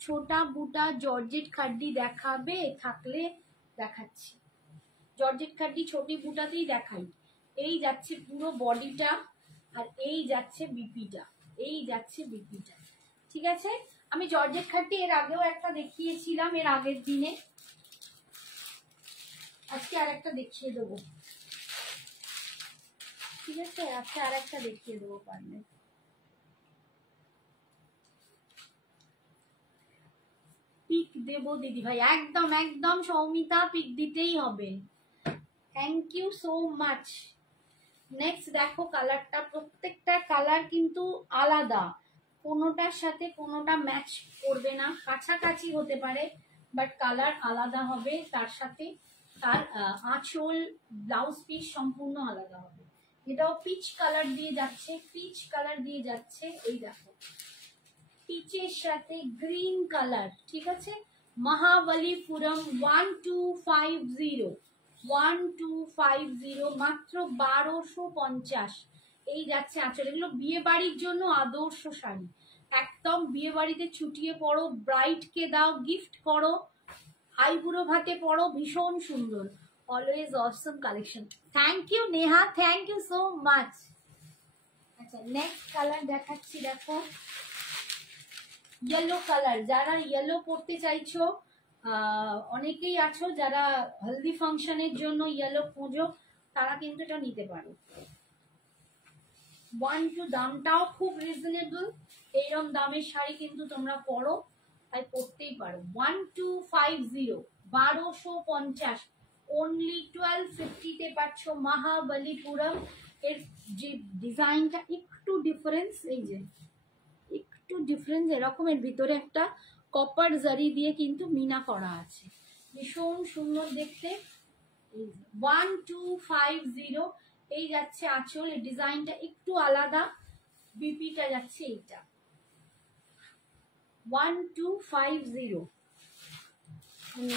छोटा बूटा जॉर्जेट खड्डी দেখাবে থাকলে দেখাচ্ছি, জর্জেট খাড্ডি ছোটি বুটাতেই দেখাই। এই যাচ্ছে পুরো বডিটা, আর এই যাচ্ছে বিপিটা, এই যাচ্ছে বিপিটা। ঠিক আছে, আমি জর্জেট খাড্ডি এর আগেও একটা দেখিয়েছিলাম, এর আগের দিনে, আজকে আর একটা দেখিয়ে দেবো। ঠিক আছে, আজকে আর একটা দেখিয়ে দেবো পারলে। পিক দেবো দিদি ভাই, একদম একদম সৌমিতা, পিক দিতেই হবে। Thank you so much. Next দেখো কালারটা, প্রত্যেকটা কালার কিন্তু আলাদা, কোনোটার সাথে কোনোটা ম্যাচ করবে না, কাছাকাছি হতে পারে বাট কালার আলাদা হবে, তার সাথে তার আঁচল ব্লাউজ পিস সম্পূর্ণ আলাদা হবে। এটাও পিচ কালার দিয়ে যাচ্ছে, পিচ কালার দিয়ে যাচ্ছে, এই দেখো পিচের সাথে গ্রিন কালার। ঠিক আছে, মহাবলীপুরম 1250, 1250 মাত্র 1250। এই যাচ্ছে আঁচল, এগুলো বিয়ে বাড়ির জন্য আদর্শ শাড়ি, একদম বিয়ে বাড়িতে ছুটিয়ে পড়ো, ব্রাইডকে দাও, গিফট করো, আইবুড়ো ভাতে পড়ো, ভীষণ সুন্দর। Always awesome collection. Thank you Neha, thank you so much. আচ্ছা নেক্সট কালার দেখাচ্ছি, দেখো ইয়েলো কালার। যারা ইয়েলো পরতে চাইছো, অনেকেই আছো যারা হলদি ফাংশনের জন্য ইয়েলো খোঁজো, তারা কিন্তু এটা নিতে পারো। 12, দামটাও খুব রিজনেবল, এইরকম দামের শাড়ি কিন্তু তোমরা পরো, তাই পরতেই পারো। 1250, 1250, অনলি 1250 পাচ্ছ মহাবলীপুরম। এর যে ডিজাইনটা একটু ডিফারেন্স, এই যে একটু ডিফারেন্স, এরকমের ভিতরে একটা কপার জারি দিয়ে কিন্তু মিনা করা আছে, ভীষণ সুন্দর দেখতে। এই 1250 এই যাচ্ছে আঁচল। এই ডিজাইনটা একটু আলাদা, বিপিটা যাচ্ছে এইটা 1250।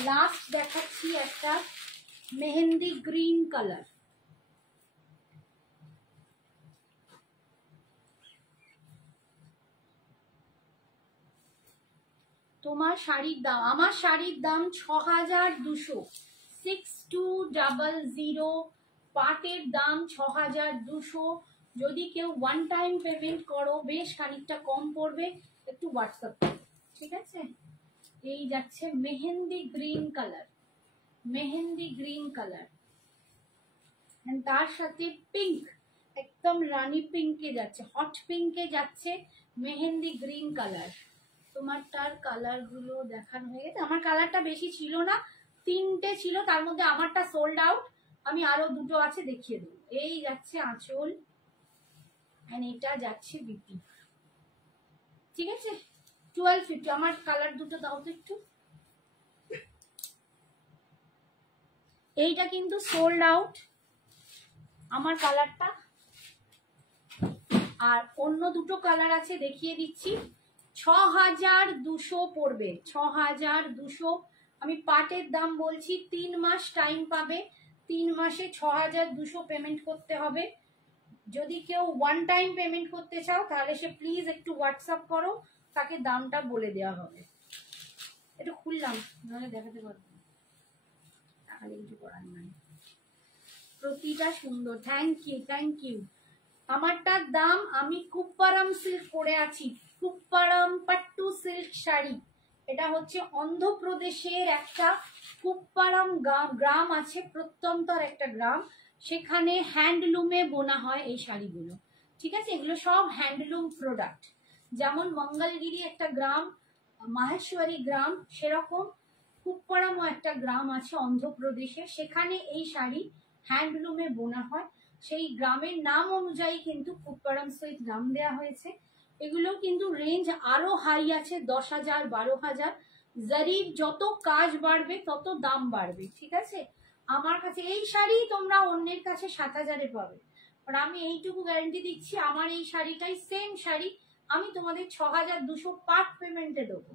লাস্ট দেখাচ্ছি একটা মেহেন্দি গ্রিন কালার। তোমার শাড়ির দাম, আমার শাড়ির দাম 6200, 6200। পাটের দাম 6200। যদি কেউ ওয়ান টাইম পেমেন্ট করো বেশ খানিকটা কম পড়বে, একটু হোয়াটসঅ্যাপ করো, ঠিক আছে। এই যাচ্ছে mehendi green colour, mehendi green colour, তার সাথে পিঙ্ক, একদম রানী পিঙ্কে যাচ্ছে, হট পিঙ্কে যাচ্ছে মেহেন্দি গ্রিন কালার। তোমারটার কালার গুলো দেখানো হয়ে গেছে। আমার কালারটা বেশি ছিল না, 3টে ছিল, তার মধ্যে আমারটা সোল্ড আউট। আমি আরো 2টো আছে, দেখিয়ে দেবো। এই যাচ্ছে আঁচল, এটা যাচ্ছে বিপি, ঠিক আছে। 1250। আমার কালার দুটো দাও তো একটু। এইটা কিন্তু সোল্ড আউট আমার কালারটা, আর অন্য 2টো কালার আছে, দেখিয়ে দিচ্ছি। 6200 পড়বে, 6200। আমি পাটের দাম বলছি, 3 মাস টাইম পাবে, 3 মাসে 6200 পেমেন্ট করতে হবে। যদি কেউ ওয়ান টাইম পেমেন্ট করতে চাও তাহলে সে প্লিজ একটু হোয়াটসঅ্যাপ করো, তাকে দামটা বলে দেওয়া হবে। একটু খুললাম, নাহলে দেখাতে পারবো না, তাহলে কিছু করার নাই। প্রতিটা সুন্দর, থ্যাংক ইউ, থ্যাংক ইউ। আমারটার দাম, আমি কুপ্পারাম সিল্ক পরে আছি, কুপ্পারাম পাট্টু সিল্ক শাড়ি। এটা হচ্ছে অন্ধ্রপ্রদেশের একটা কুপ্পারাম গ্রাম আছে, প্রত্যন্তর একটা গ্রাম, সেখানে হ্যান্ডলুমে বোনা হয় এই শাড়িগুলো, ঠিক আছে। এগুলো সব হ্যান্ডলুম প্রোডাক্ট। যেমন মঙ্গলগিরি একটা গ্রাম, মাহেশ্বরী গ্রাম, সেরকম কুপ্পারামও একটা গ্রাম আছে অন্ধ্রপ্রদেশে, সেখানে এই শাড়ি হ্যান্ডলুমে বোনা হয়। সেই গ্রামের নাম অনুযায়ী কিন্তু কুপ্পারাম সিল্ক নাম দেওয়া হয়েছে। এগুলো কিন্তু রেঞ্জ আরো হাই আছে, 10,000, 12,000। জারির যত কাজ বাড়বে তত দাম বাড়বে, ঠিক আছে। আমার কাছে এই শাড়ি তোমরা অন্যের কাছে 7,000-এ পাবে, আর আমি এইটুকু গ্যারান্টি দিচ্ছি, আমার এই শাড়িটাই সেম শাড়ি আমি তোমাদের 6,200 পার্ট পেমেন্টে দেবো।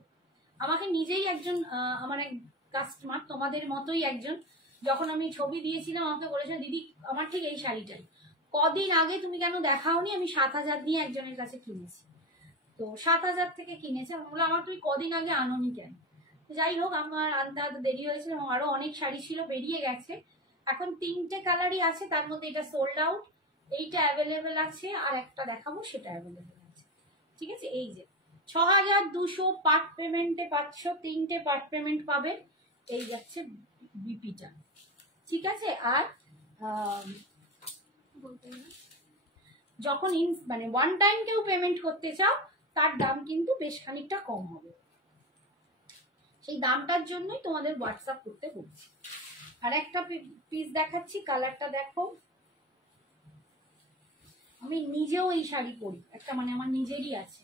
আমাকে নিজেই একজন আমার এক কাস্টমার, তোমাদের মতোই একজন, যখন আমি ছবি দিয়েছিলাম আমাকে বলেছে, দিদি আমার ঠিক এই শাড়িটাই, কদিন আগে তুমি কেন দেখাওনি? আমি 7,000 দিয়ে একজনের কাছে কিনেছি, তো 7,000 থেকে কিনেছে। আমি বললাম, আমার তুই কদিন আগে আনোনি কেন? যাই হোক, আমার আনতে আনতে দেরি হয়েছে, এবং আরো অনেক শাড়ি ছিল, বেরিয়ে গেছে। এখন 3টে কালারই আছে, তার মধ্যে এটা সোল্ড আউট, এইটা অ্যাভেলেবেল আছে, আর একটা দেখাবো সেটা অ্যাভেলেবেল আছে, ঠিক আছে। এই যে 6,200 পার্ট পেমেন্টে পাচ্ছ, 3টে পার্ট পেমেন্ট পাবে। এই যাচ্ছে বিপিটা, ঠিক আছে। আর যখন মানে ওয়ান টাইম কেউ পেমেন্ট করতে চাও তার দাম কিন্তু বেশ খানিকটা কম হবে, সেই দামটার জন্যই তোমাদের হোয়াটসঅ্যাপ করতে বলছি। আর একটা পিস দেখাচ্ছি, কালারটা দেখো। আমি নিজেও এই শাড়ি পরি, একটা মানে আমার নিজেরই আছে,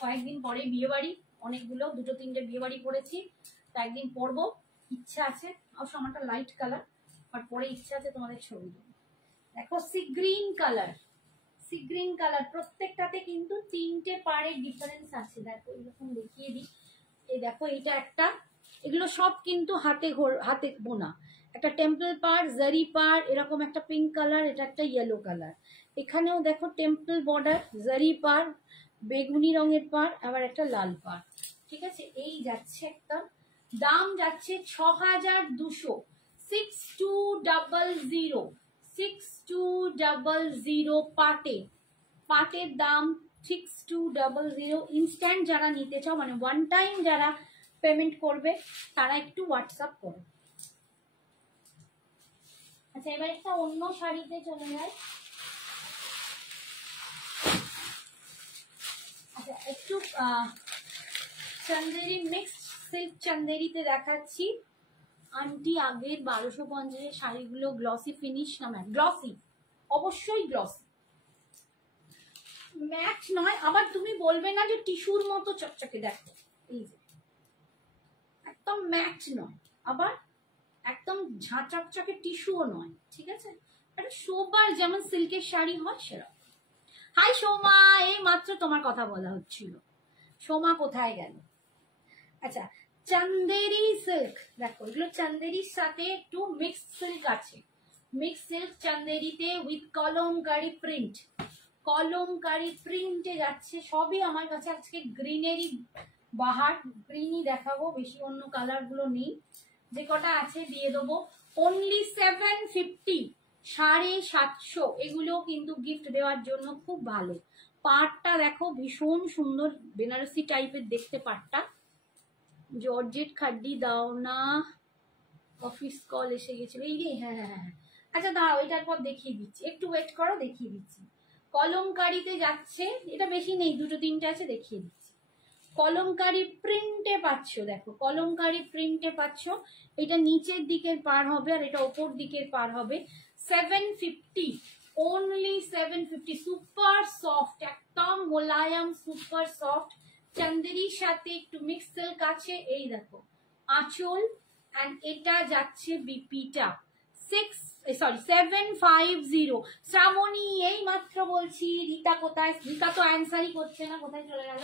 কয়েকদিন পরে বিয়ে বাড়ি, অনেকগুলো 2-3টে বিয়ে বাড়ি পরেছি, তো একদিন পরবো, ইচ্ছা আছে। অবশ্য আমারটা লাইট কালার, আর পরে ইচ্ছা আছে তোমাদের ছবি দেবো। দেখো sea green colour, sea green colour, প্রত্যেকটাতে কিন্তু 3টে পাড়ের ডিফারেন্স আছে। দেখো এরকম দেখিয়ে দিই, এই দেখো এইটা একটা, এগুলো সব কিন্তু হাতে বোনা। একটা টেম্পল পাড়, জারি পাড়, এরকম একটা পিঙ্ক কালার, এটা একটা ইয়েলো কালার। এখানেও দেখো টেম্পল বর্ডার, জারি পাড়, বেগুনি রঙের পাড়, আবার একটা লাল পাড়, ঠিক আছে। এই যাচ্ছে একটা, দাম যাচ্ছে 6,200, 6200, 6200 পাটের দাম 6200। ইনস্ট্যান্ট যারা নিতে চাও, মানে ওয়ান টাইম যারা পেমেন্ট করবে, তারা একটু হোয়াটসঅ্যাপ করো। আচ্ছা, এবার একটা অন্য শাড়িতে চলে যায়। আচ্ছা, একটু চন্দেরি মিক্স সিল্ক চন্দেরিতে দেখাচ্ছি। আন্টি আগের 1250 শাড়িগুলো গ্লসি ফিনিশ না ম্যাম? গ্লসি, অবশ্যই গ্লসি, ম্যাট নয়। আবার তুমি বলবে না যে টিস্যুর মতো চকচকে, দেখো এই যে একদম ম্যাট নয়, আবার একদম ঝাঁচকচকে টিস্যুও নয়, ঠিক আছে, একটা সোবার যেমন সিল্কের শাড়ি হয় সেরকম। হাই সোমা, এই মাত্র তোমার কথা বলা হচ্ছিল, সোমা কোথায় গেল? আচ্ছা, চান্দেরি সিল্ক, দেখো এগুলো চান্দেরির সাথে একটু মিক্সড সিল্ক আছে, মিক্স সিল্ক চান্দেরিতে উইথ কলমকারি প্রিন্ট, কলমকারি প্রিন্টে যাচ্ছে। সবই আমার কাছে আজকে গ্রিনেরই বাহার, গ্রিনই দেখাবো, বেশি অন্য কালার গুলো নেই, যে কটা আছে দিয়ে দেবো। অনলি 750, 750, এগুলো কিন্তু গিফট দেওয়ার জন্য খুব ভালো। পাড়টা দেখো ভীষণ সুন্দর, বেনারসি টাইপের দেখতে পাড়টা। জর্জেট খাড্ডি দাও না, অফিস কল এসে গেছিল এই রে, হ্যাঁ হ্যাঁ হ্যাঁ, আচ্ছা দাঁড়াও এটার পর দেখিয়ে দিচ্ছি, একটু ওয়েট করো দেখিয়ে দিচ্ছি। কলমকারিতে যাচ্ছে, এটা বেশি নেই, দুটো তিনটে আছে, দেখিয়ে দিচ্ছি। কলমকারি প্রিন্টে পাচ্ছ, দেখো কলমকারি প্রিন্টে পাচ্ছ, এটা নিচের দিকের পার হবে আর এটা ওপর দিকের পার হবে। 750, অনলি 750, সুপার সফট, একদম মোলায়াম, সুপার সফট, চান্দেরির সাথে একটু মিক্স সিল্ক আছে। এই দেখো আঁচল, এন্ড এটা যাচ্ছে বিপিটা 750। শ্রাবণী এই মাত্র বলছি, রীতা কোথায়? রীতা তো অ্যান্সারই করছে না, কোথায় চলে গেল?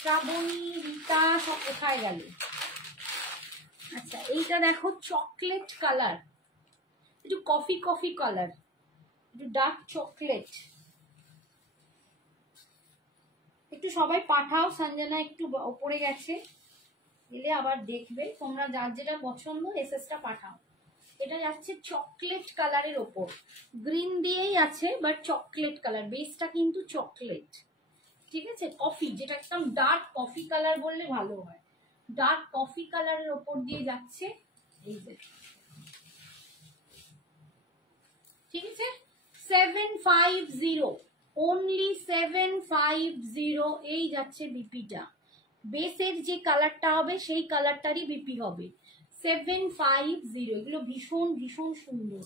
শ্রাবণী, রীতা সব কোথায় গেল? আচ্ছা এইটা দেখো চকলেট কালার, একটু কফি কফি কালার, একটু ডার্ক চকলেট, একটু সবাই পাঠাও, সঞ্জনা একটু ওপরে গেছে, এলে আবার দেখবে তোমরা, যার যেটা পছন্দ এসএসটা পাঠাও। এটা যাচ্ছে চকলেট কালারের ওপর, গ্রিন দিয়েই আছে বাট চকলেট কালার, বেসটা কিন্তু চকলেট, ঠিক আছে, কফি, যেটা একদম ডার্ক কফি কালার বললে ভালো হয়, ডার্ক কফি কালারের ওপর দিয়ে যাচ্ছে। এই যে ঠিক আছে, 750, অনলি 750, এই যাচ্ছে বিপিটা, বেসের যে কালারটা হবে সেই কালারটারই বিপি হবে। 750, এগুলো ভীষণ ভীষণ সুন্দর।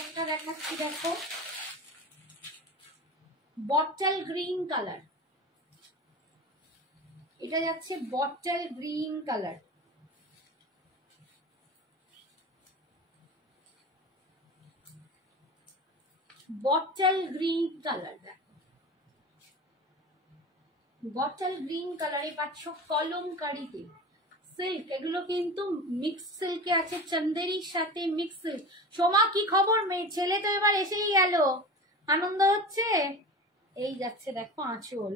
একটা দেখাচ্ছি, দেখো বটল গ্রিন কালার, এটা যাচ্ছে bottle green colour, bottle green colour, দেখো বটল গ্রিন কালারে পাচ্ছ কলমকারিতে সিল্ক, এগুলো কিন্তু মিক্স সিল্কে আছে, চান্দেরির সাথে মিক্স সিল্ক। সোমা কি খবর? মেয়ে ছেলে তো এবার এসেই গেল, আনন্দ হচ্ছে। এই যাচ্ছে দেখো আঁচল,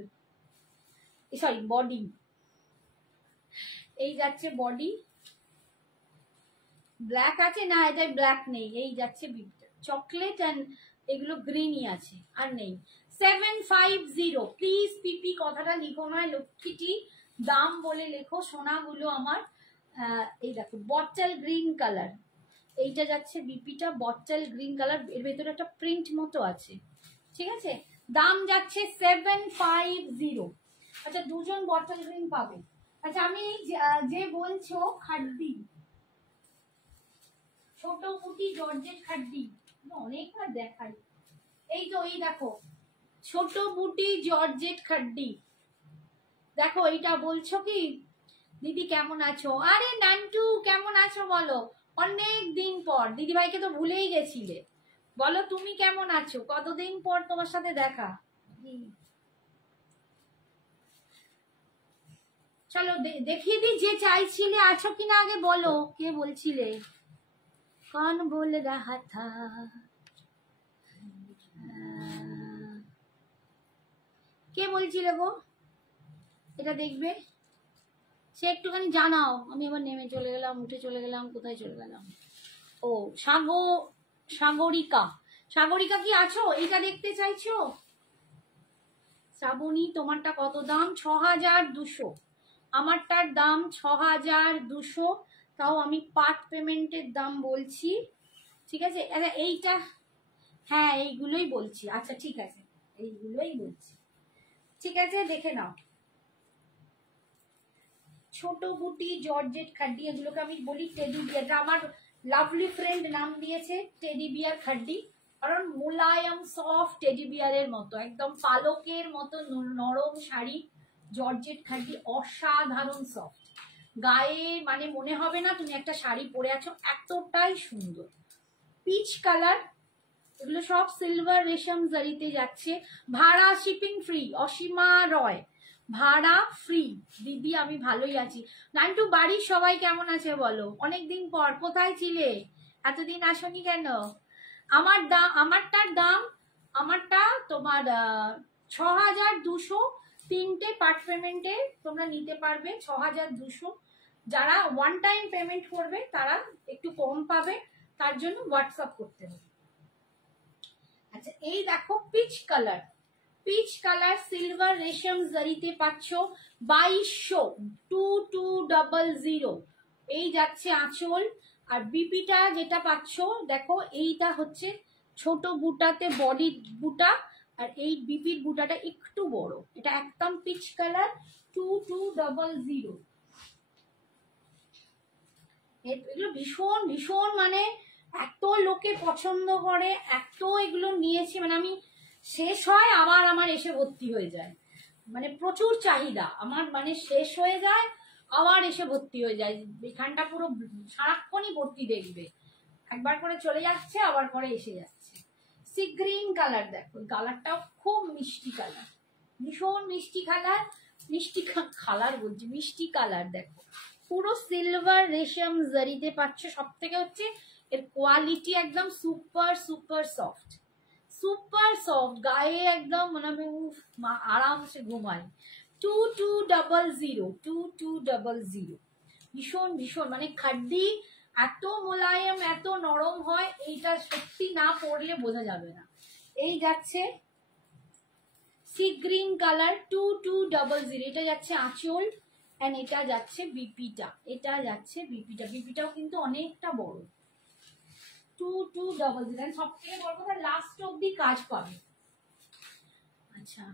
সরি বডি, এই যাচ্ছে বডি, ব্ল্যাক আছে না, এটাই ব্ল্যাক নেই, এই যাচ্ছে চকলেট এন্ড এগুলো গ্রিনই আছে, আর নেই। 750, প্লিজ পিপি কথাটা লিখো নয় লক্ষ্মীটি, দাম বলে লেখো সোনাগুলো আমার। এই দেখো বটল গ্রিন কালার, এইটা যাচ্ছে বিপিটা বটল গ্রিন কালার, এর ভেতরে একটা প্রিন্ট মতো আছে, ঠিক আছে, দাম যাচ্ছে 750। আচ্ছা দুজন বটল গ্রিন পাবে। আচ্ছা আমি যে বলছো খাড্ডি, ছোট মুটি জর্জেট খাড্ডি, অনেকবার দেখাই, এই তো এই দেখো ছোট বুটি জর্জেট খাড্ডি, দেখো এইটা বলছো কি দিদি কেমন আছো? আরে নান্টু কেমন আছো বলো, অনেক দিন পর, দিদিভাইকে তো ভুলেই গেছিলে, বলো তুমি কেমন আছো, কতদিন পর তোমার সাথে দেখা। চলো দেখিয়ে দিই, যে চাইছিলে আছো কিনা আগে বলো, কে বলছিলে? कौन बोल रहा था? কে বলছিলে গো? এটা দেখবে, সে একটুখানি জানাও, আমি এবার নেমে চলে গেলাম, উঠে চলে গেলাম, কোথায় চলে গেলাম? ও সাগরিকা, সাগরিকা কি আছো? এটা দেখতে চাইছো? শ্রাবণী তোমারটা কত দাম? 6200, আমারটার দাম 6200, তাও আমি পার্ট পেমেন্টের দাম বলছি, ঠিক আছে। এইটা হ্যাঁ এইগুলোই বলছি, আচ্ছা ঠিক আছে এইগুলোই বলছি, ঠিক আছে দেখে নাও। ছোট বুটি জর্জেট খাড্ডি, এগুলোকে আমি বলি টেডি বিয়ার, আমার লাভলি ফ্রেন্ড নাম দিয়েছে টেডি বিয়ার খাড্ডি, কারণ মোলায়ম সফট টেডি বিয়ারের মতো একদম পালকের মতো নরম শাড়ি, জর্জেট খাঁটি, অসাধারণ সফট, গায়ে মানে মনে হবে না তুমি একটা শাড়ি পরে আছো, এতটাই সুন্দর। পিচ কালার, এগুলো সব সিলভার রেশম জারিতে যাচ্ছে, ভাড়া শিপিং ফ্রি, অসীমা রয়, ভাড়া ফ্রি। দিদি আমি ভালোই আছি। নান্টু বাড়ির সবাই কেমন আছে বলো? অনেকদিন পর, কোথায় ছিলে, এতদিন আসনি কেন? আমারটা তোমার 6200, 3টে পার্ট পেমেন্টে তোমরা নিতে পারবে 6200। যারা ওয়ান টাইম পেমেন্ট করবে তারা একটু কম পাবে, তার জন্য হোয়াটসঅ্যাপ করতে হবে। আচ্ছা এই দেখো peach colour, peach colour silver রেশম জারিতে পাচ্ছ 2200, 2200। এই যাচ্ছে আঁচল। আর বিপিটা যেটা পাচ্ছ দেখো, এইটা হচ্ছে ছোট বুটাতে বডি বুটা, আর এই বিপির বুটাটা একটু বড়, এটা একদম পিচ কালার 2200। এগুলো ভীষণ ভীষণ মানে এত লোকে পছন্দ করে, এত এগুলো নিয়েছি, মানে আমি শেষ হয় আবার আমার এসে ভর্তি হয়ে যায়, মানে প্রচুর চাহিদা আমার, মানে শেষ হয়ে যায় আবার এসে ভর্তি হয়ে যায়। এখানটা পুরো সারাক্ষণই ভর্তি, দেখবে একবার করে চলে যাচ্ছে আবার করে এসে যাচ্ছে। সি গ্রিন কালার দেখো, কালারটাও খুব মিষ্টি কালার, ভীষণ মিষ্টি কালার, মিষ্টি কালার দেখো, পুরো সিলভার রেশম জারিতে পাচ্ছ। সব থেকে হচ্ছে এর কোয়ালিটি একদম super super soft, super soft, গায়ে একদম মনে হবে উফ মা আরামসে ঘুমায়। 2200, 2200, ভীষণ ভীষণ মানে খাড্ডি, এত মোলায়েম এত নরম হয়, এইটা সত্যি না পরলে বোঝা যাবে না। এই যাচ্ছে সি গ্রিন কালার 2200, এটা যাচ্ছে আঁচল, এন্ড এটা যাচ্ছে বিপিটা, এটা যাচ্ছে বিপিটা, বিপিটাও কিন্তু অনেকটা বড়। 2200, সব থেকে বড় কথা লাস্ট অব্দি কাজ পাবে। আচ্ছা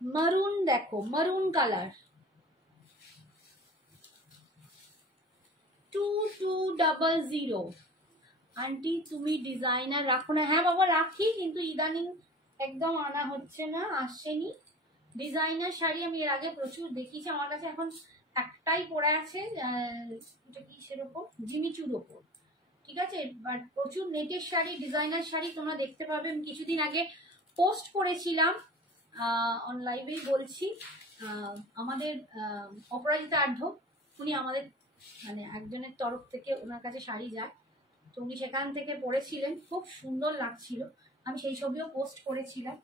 মারুন দেখো, মারুন কালার 2200। আন্টি তুমি ডিজাইনার রাখো না? হ্যাঁ বাবা রাখি, কিন্তু ইদানিং একদম আনা হচ্ছে না, আসছেনি। ডিজাইনার শাড়ি আমি এর আগে প্রচুর দেখিয়েছি, আমার কাছে এখন একটাই পড়ে আছে, এটা কিসের ওপর, জিমিচুর ওপর, ঠিক আছে। বাট প্রচুর নেটের শাড়ি, ডিজাইনার শাড়ি তোমরা দেখতে পাবে। আমি কিছুদিন আগে পোস্ট করেছিলাম অন লাইভেই বলছি, আমাদের অপরাজিতা আঢ্য, উনি আমাদের মানে একজনের তরফ থেকে ওনার কাছে শাড়ি যায়, তো উনি সেখান থেকে পরেছিলেন, খুব সুন্দর লাগছিল, আমি সেই ছবিও পোস্ট করেছিলাম।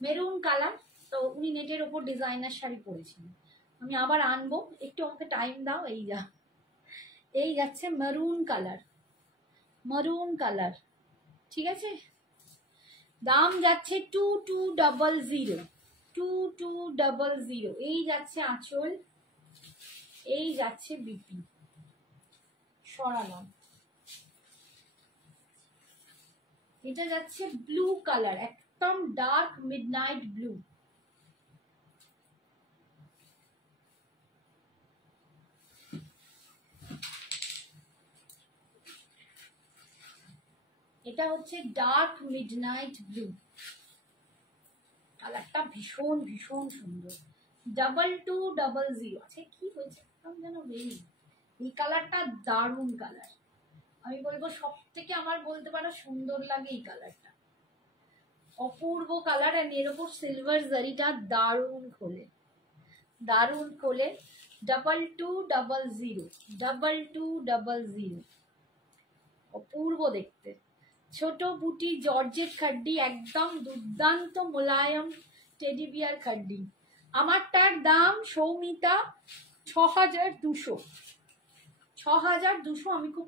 মেরুন কালার, তো উনি নেটের ওপর ডিজাইনার শাড়ি পরেছিলেন, আমি আবার আনবো, একটু আমাকে টাইম দাও। এই যাচ্ছে মেরুন কালার, মেরুন কালার, ঠিক আছে। দাম যাচ্ছে 2200, 2200। এই যাচ্ছে আঁচল, এই যাচ্ছে বিপি, সরালাম। এটা যাচ্ছে ব্লু কালার, একদম ডার্ক মিডনাইট ব্লু, এটা হচ্ছে ডার্ক মিডনাইট ব্লু, কালারটা ভীষণ ভীষণ সুন্দর। 2200। আচ্ছা কি হয়েছে যেন বেরি, এই কালারটা দারুণ কালার, আমি বলবো সব থেকে আমার বলতে পারো সুন্দর লাগে এই কালারটা, অপূর্ব কালার। আর এর ওপর সিলভার জারিটা দারুণ খোলে, দারুণ খোলে। 2200, 2200, অপূর্ব দেখতে। ছোট বুটি জর্জেট খাড্ডি, একদম দুর্দান্ত মোলায়ম টেডি বিয়ার খাড্ডি। আমারটার দাম সৌমিতা 6200, 6200। আমি খুব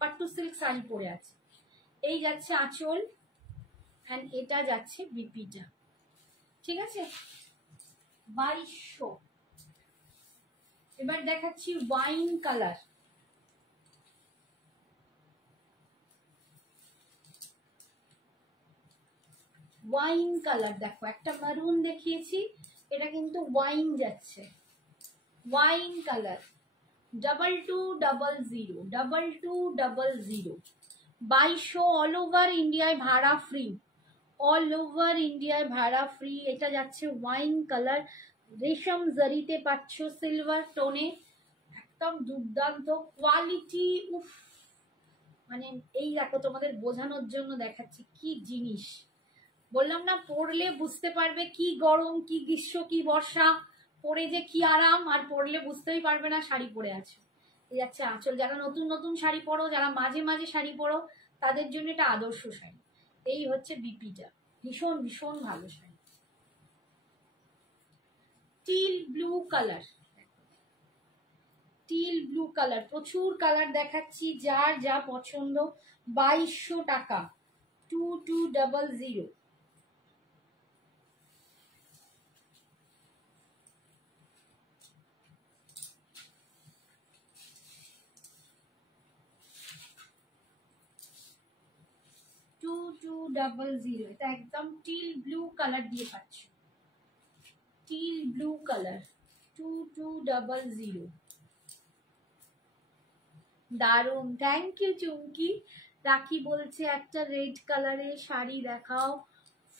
পাট্টু সিল্ক শাড়ি পরে আছি। এই যাচ্ছে আঁচল, এন্ড এটা যাচ্ছে বিপিটা, ঠিক আছে। 2200। এবার দেখাচ্ছি ওয়াইন কালার, ওয়াইন কালার দেখো, একটা মারুন দেখিয়েছি, এটা কিন্তু ওয়াইন যাচ্ছে, ওয়াইন কালার 2200, 2200। 2200, অল ওভার ইন্ডিয়ায় ভাড়া ফ্রি, অল ওভার ইন্ডিয়ায় ভাড়া ফ্রি। এটা যাচ্ছে ওয়াইন কালার, রেশম জরিতে পাচ্ছ, সিলভার টোনে, একদম দুর্দান্ত কোয়ালিটি। উফ, মানে এই দেখো তোমাদের বোঝানোর জন্য দেখাচ্ছি কি জিনিস। বললাম না, পরলে বুঝতে পারবে কি গরম, কি গ্রীষ্ম, কি বর্ষা, পরে যে কি আরাম, আর পরলে বুঝতেই পারবে না শাড়ি পরে আছো। এই যাচ্ছে আঁচল, যারা নতুন নতুন শাড়ি পরো, যারা মাঝে মাঝে শাড়ি পরো, তাদের জন্য এটা আদর্শ শাড়ি। এই হচ্ছে বিপিটা, ভীষণ ভীষণ ভালো sari. Teal blue colour, teal blue colour, প্রচুর কালার দেখাচ্ছি, যার যা পছন্দ। 2200 টাকা, 2200। এটা একদম টিল ব্লু কালার দিয়ে পাচ্ছ, টিল ব্লু কালার, 2200। দারুন, থ্যাংক ইউ চুমকি। রাখি বলছে একটা রেড কালারের শাড়ি দেখাও,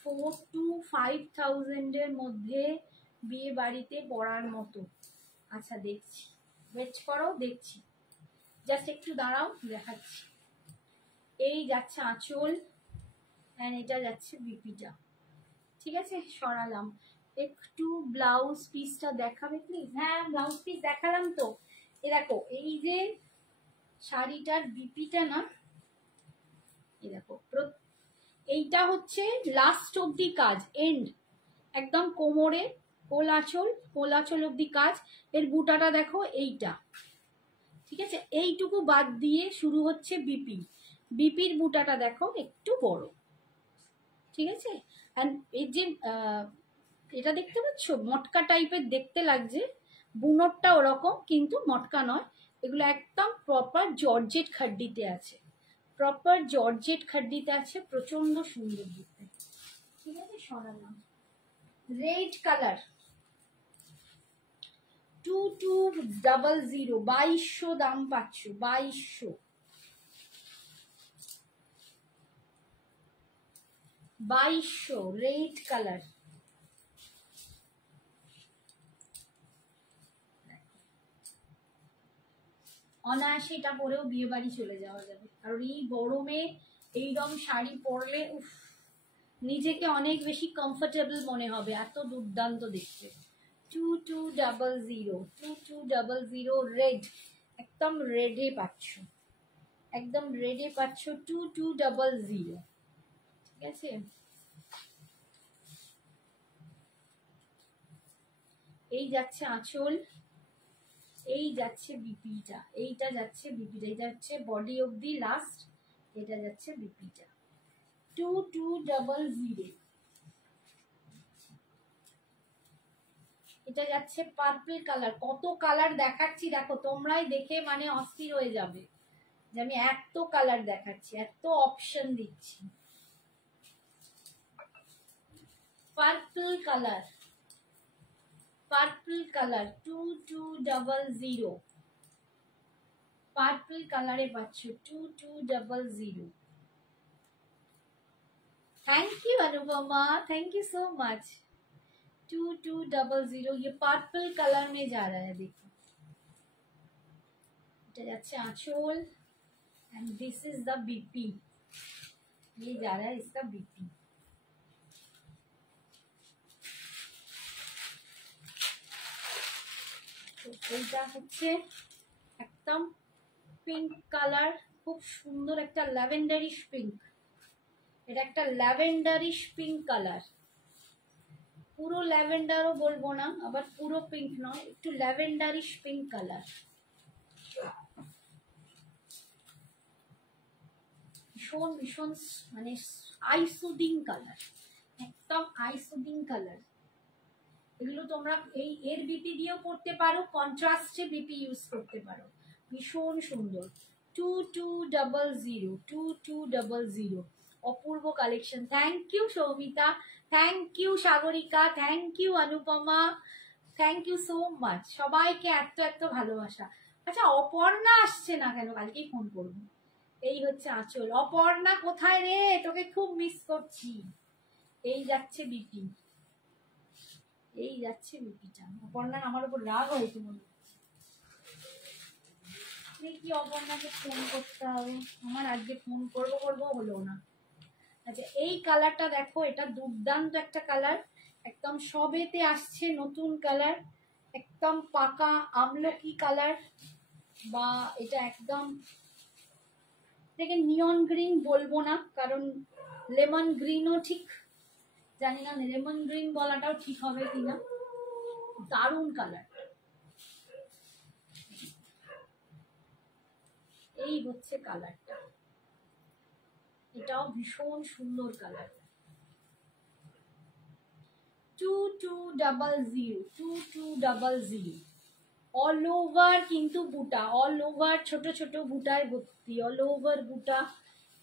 4 to 5000 এর মধ্যে, বিয়ে বাড়িতে পরার মতো। আচ্ছা দেখছি, ওয়েট করো, দেখছি, জাস্ট একটু দাঁড়াও, দেখাচ্ছি। এই যাচ্ছে আঁচল, এন্ড এটা যাচ্ছে বিপিটা। ঠিক আছে, সরালাম। একটু ব্লাউজ পিসটা দেখাবে প্লিজ? হ্যাঁ, ব্লাউজ পিস দেখালাম তো। এ দেখো, এই যে শাড়িটার বিপিটা না, এই দেখো, এইটা হচ্ছে লাস্ট অব্দি কাজ, এন্ড একদম কোমরে, কোল আঁচল অব্দি কাজ। এর বুটাটা দেখো এইটা, ঠিক আছে, এইটুকু বাদ দিয়ে শুরু হচ্ছে বিপি। বিপির বুটাটা দেখো একটু বড়, ঠিক আছে। এন্ড এই যে এটা দেখতে পাচ্ছ, মটকা টাইপের দেখতে লাগছে, বুনটটা ওরকম, কিন্তু মটকা নয়। এগুলো একদম প্রপার জর্জেট খাড্ডিতে আছে, প্রপার জর্জেট খাড্ডিতে আছে, প্রচন্ড সুন্দর দেখতে। ঠিক আছে, সরালাম। রেড কালার, 2200, 2200 দাম পাচ্ছ, 2200, 2200 রেড কালার। অনায়াসে এটা পরেও বিয়ে বাড়ি চলে যাওয়া যাবে, আর এই গরমে এইরকম শাড়ি পরলে উফ, নিজেকে অনেক বেশি কমফোর্টেবল মনে হবে, এত দুর্দান্ত দেখতে। 2200, 2200 রেড, একদম রেডে পাচ্ছ, একদম রেডে পাচ্ছ, 2200। ঠিক আছে, এই যাচ্ছে আঁচল, এই যাচ্ছে বিপিটা, এইটা যাচ্ছে বিপিটা, এটা হচ্ছে বডি অবধি লাস্ট, এটা যাচ্ছে বিপিটা, 2200। এটা যাচ্ছে পার্পল কালার। কত কালার দেখাচ্ছি দেখো, তোমরাই দেখে মানে অস্থির হয়ে যাবে যে আমি এত কালার দেখাচ্ছি, এত অপশন দিচ্ছি। Purple colour, purple colour, 2200, purple কালারে পাচ্ছ, 2200। Thank you Anupama, thank you so much. 2200, ये पर्पल कलर में जा रहा है, देखो, এটা যাচ্ছে আঁচল, and this is the BP, ये जा रहा है इसका बीपी। তো এইটা হচ্ছে একদম পিঙ্ক কালার, খুব সুন্দর একটা ল্যাভেন্ডারিশ পিঙ্ক, এটা একটা ল্যাভেন্ডারিশ পিঙ্ক কালার, পুরো ল্যাভেন্ডারও বলবো না, আবার পুরো পিঙ্ক নয়, একটু ল্যাভেন্ডারিশ পিঙ্ক কালার, ভীষণ ভীষণ মানে আই সুদিং কালার, একদম আই সুদিং কালার। এগুলো তোমরা এই এর বিপি দিয়েও পড়তে পারো, কন্ট্রাস্টে বিপি ইউজ করতে পারো, ভীষণ সুন্দর। 2200, 2200, অপূর্ব collection. Thank you Soumita, thank you Sagarika, thank you Anupama, thank you so much, সবাইকে এত এত ভালোবাসা। আচ্ছা, অপর্ণা আসছে না কেন? কালকেই ফোন করবো, এই হচ্ছে আঁচল। অপর্ণা কোথায় রে, তোকে খুব মিস করছি। এই যাচ্ছে বিপি, এই যাচ্ছে বিপিটা। অপর্ণা আমার উপর রাগ হয়েছে মনে হচ্ছে। দেখি অপর্ণাকে ফোন করতে হবে আমার, আজকে ফোন করবো হলো না। আচ্ছা এই কালারটা দেখো, এটা দুর্দান্ত একটা কালার, একদম সবেতে আসছে নতুন কালার, একদম পাকা আমলকি কালার, বা এটা একদম থেকে নিয়ন গ্রিন বলবো না, কারণ লেমন গ্রিনও ঠিক জানি না, লেমন গ্রিন বলাটাও ঠিক হবে কিনা। দারুণ কালার, এই হচ্ছে কালারটা, এটাও ভীষণ সুন্দর কালার। 2200 2200 অল ওভার কিন্তু বুটা, অল ওভার ছোট ছোট বুটায় ভর্তি, অল ওভার বুটা।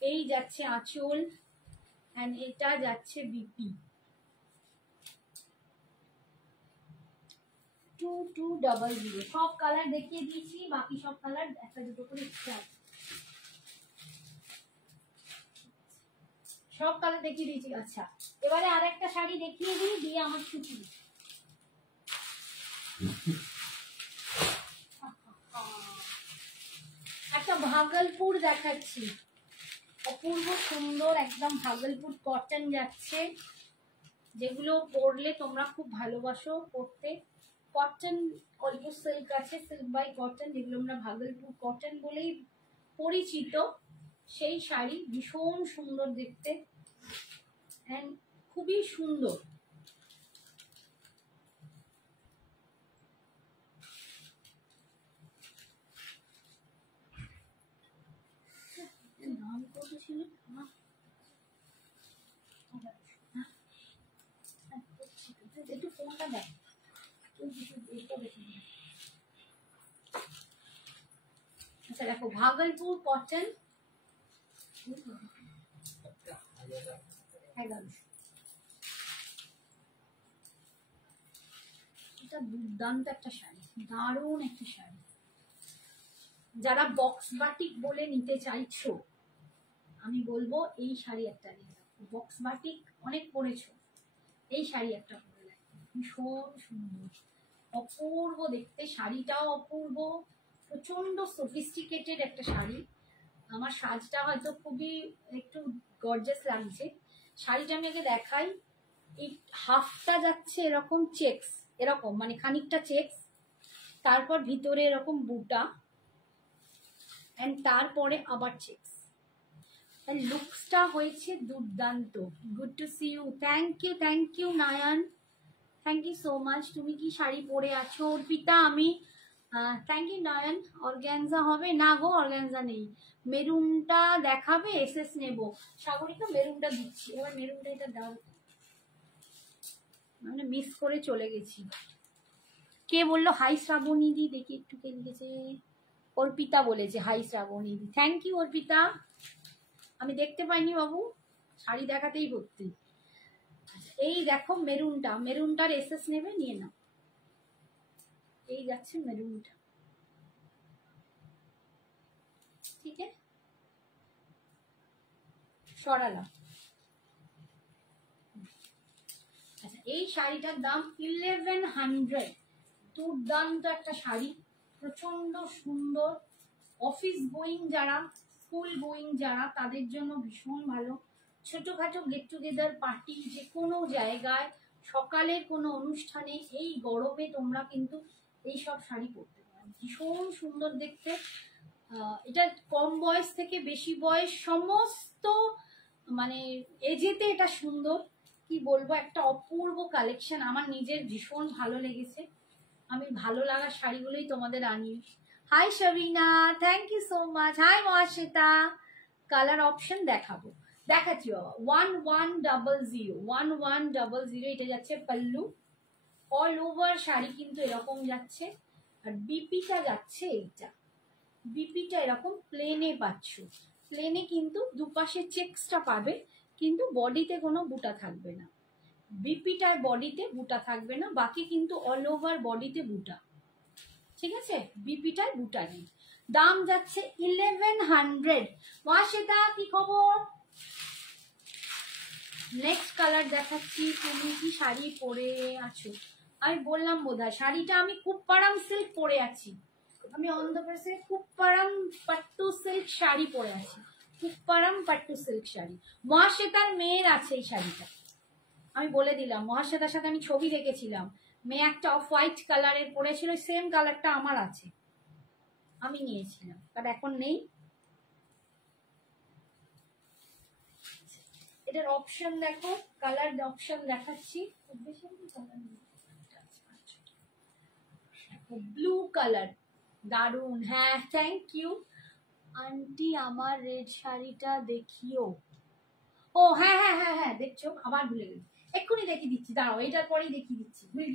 এই যাচ্ছে আঁচল, এন্ড এটা যাচ্ছে বিপি। 2200 সব কালার দেখিয়ে দিয়েছি, বাকি সব কালার একটা দুটো করে ইচ্ছা আছে, সব কালার দেখিয়ে দিয়েছি। আচ্ছা এবারে আর একটা শাড়ি দেখিয়ে দিই, দিয়ে আমার ছুটি। একটা ভাগলপুর দেখাচ্ছি, অপূর্ব সুন্দর একদম ভাগলপুর কটন যাচ্ছে, যেগুলো পরলে তোমরা খুব ভালোবাসো পরতে। কটন অল্প সিল্ক আছে, সিল্ক বাই কটন, যেগুলো আমরা ভাগলপুর কটন বলেই পরিচিত, সেই শাড়ি ভীষণ সুন্দর দেখতে এন্ড খুবই সুন্দর। নাম কত ছিল একটু ফোনটা দেখ। আচ্ছা দেখো ভাগলপুর কটন 1100, এটা দুর্দান্ত একটা শাড়ি, দারুণ একটা শাড়ি। যারা বক্স বাটিক বলে নিতে চাইছো, আমি বলবো এই শাড়ি একটা নিয়ে রাখো। বক্স বাটিক অনেক পরেছো, এই শাড়ি একটা পরে রাখো, ভীষণ সুন্দর, অপূর্ব দেখতে, শাড়িটাও অপূর্ব, প্রচন্ড সফিস্টিকেটেড একটা শাড়ি। আমার সাজটা হয়তো খুবই একটু গর্জাস লাগছে, শাড়িটা আমি আগে দেখাই। এই হাফটা যাচ্ছে এরকম চেকস, এরকম মানে খানিকটা চেকস, তারপর ভিতরে এরকম বুটা, এন্ড তারপরে আবার চেকস, এন্ড লুকসটা হয়েছে দুর্দান্ত। Good to see you, thank you Nayan, thank you so much. তুমি কি শাড়ি পরে আছো অর্পিতা? আমি থ্যাংক ইউ নয়ন। অর্গ্যানজা হবে না গো, অর্গ্যানজা নেই। মেরুনটা দেখাবে, এসএস নেব। সাগরিকা মেরুনটা দিচ্ছি, এবার মেরুনটা এটা দাও, মানে মিস করে চলে গেছি। কে বললো হাই শ্রাবণী দি, দেখি একটু কে লিখেছে, অর্পিতা বলেছে hi Shrabani di, thank you Arpita. আমি দেখতে পাইনি বাবু, শাড়ি দেখাতেই ভর্তি। এই দেখো মেরুনটা, মেরুনটার এসএস নেবে, নিয়ে নাও। এই যাচ্ছে মেরুনটা, ঠিক আছে, সরালাম। আচ্ছা এই শাড়িটার দাম 1100, দুর্দান্ত একটা শাড়ি, প্রচন্ড সুন্দর। অফিস গোয়িং যারা, স্কুল গোয়িং যারা, তাদের জন্য ভীষণ ভালো। ছোটখাটো গেট টুগেদার পার্টি, যে কোনো জায়গায় সকালের কোনো অনুষ্ঠানে এই গরমে তোমরা কিন্তু এই সব শাড়ি পরতে পারো, ভীষণ সুন্দর দেখতে। এটা কম বয়স থেকে বেশি বয়স সমস্ত মানে এজেতে এটা সুন্দর, কি বলবো, একটা অপূর্ব কালেকশন, আমার নিজের ভীষণ ভালো লেগেছে। আমি ভালো লাগার শাড়িগুলোই তোমাদের আনি। Hi Shabina, thank you so much. Hi Mahasweta, colour option দেখাবো, দেখাচ্ছি বাবা। 1100 এটা যাচ্ছে পাল্লু, অল ওভার শাড়ি কিন্তু এরকম যাচ্ছে, আর বিপিটা যাচ্ছে এইটা, বিপিটা এরকম প্লেনে পাচ্ছ, প্লেনে কিন্তু দুপাশে চেকসটা পাবে, কিন্তু বডিতে কোনো বুটা থাকবে না। বিপিটায় বডিতে বুটা থাকবে না, বাকি কিন্তু অল ওভার বডিতে বুটা, ঠিক আছে, বিপিটায় বুটা নেই। দাম যাচ্ছে 1100। ওয়াশিতা কি খবর? নেক্সট কালার দেখাচ্ছি। তুমি কি শাড়ি পরে আছো? আমি বললাম বোধহয় শাড়িটা আমি কুপ্পারাম সিল্ক পরে আছি। আমি অন্ধ্রপ্রদেশে কুপ্পারাম পাট্টু সিল্ক শাড়ি পরে আছি। কুপ্পারাম পাট্টু সিল্ক শাড়ি। মহাশ্বেতার মেয়ের আছে এই শাড়িটা, আমি বলে দিলাম। মহাশ্বেতার সাথে আমি ছবি দেখেছিলাম, মেয়ে একটা অফ হোয়াইট কালারের পরেছিল, সেম কালারটা আমার আছে, আমি নিয়েছিলাম, বাট এখন নেই। এটার অপশন দেখো, কালার অপশন দেখাচ্ছি। ব্লু কালার, দারুন। হ্যাঁ, থ্যাংক ইউ আন্টি, আমার রেড শাড়িটা দেখিও। ও হ্যাঁ হ্যাঁ হ্যাঁ হ্যাঁ, দেখছো, আবার ভুলে গেছি, এক্ষুনি দেখিয়ে দিচ্ছি, দাঁড়াও, এটার পরেই দেখিয়ে দিচ্ছি। ভুল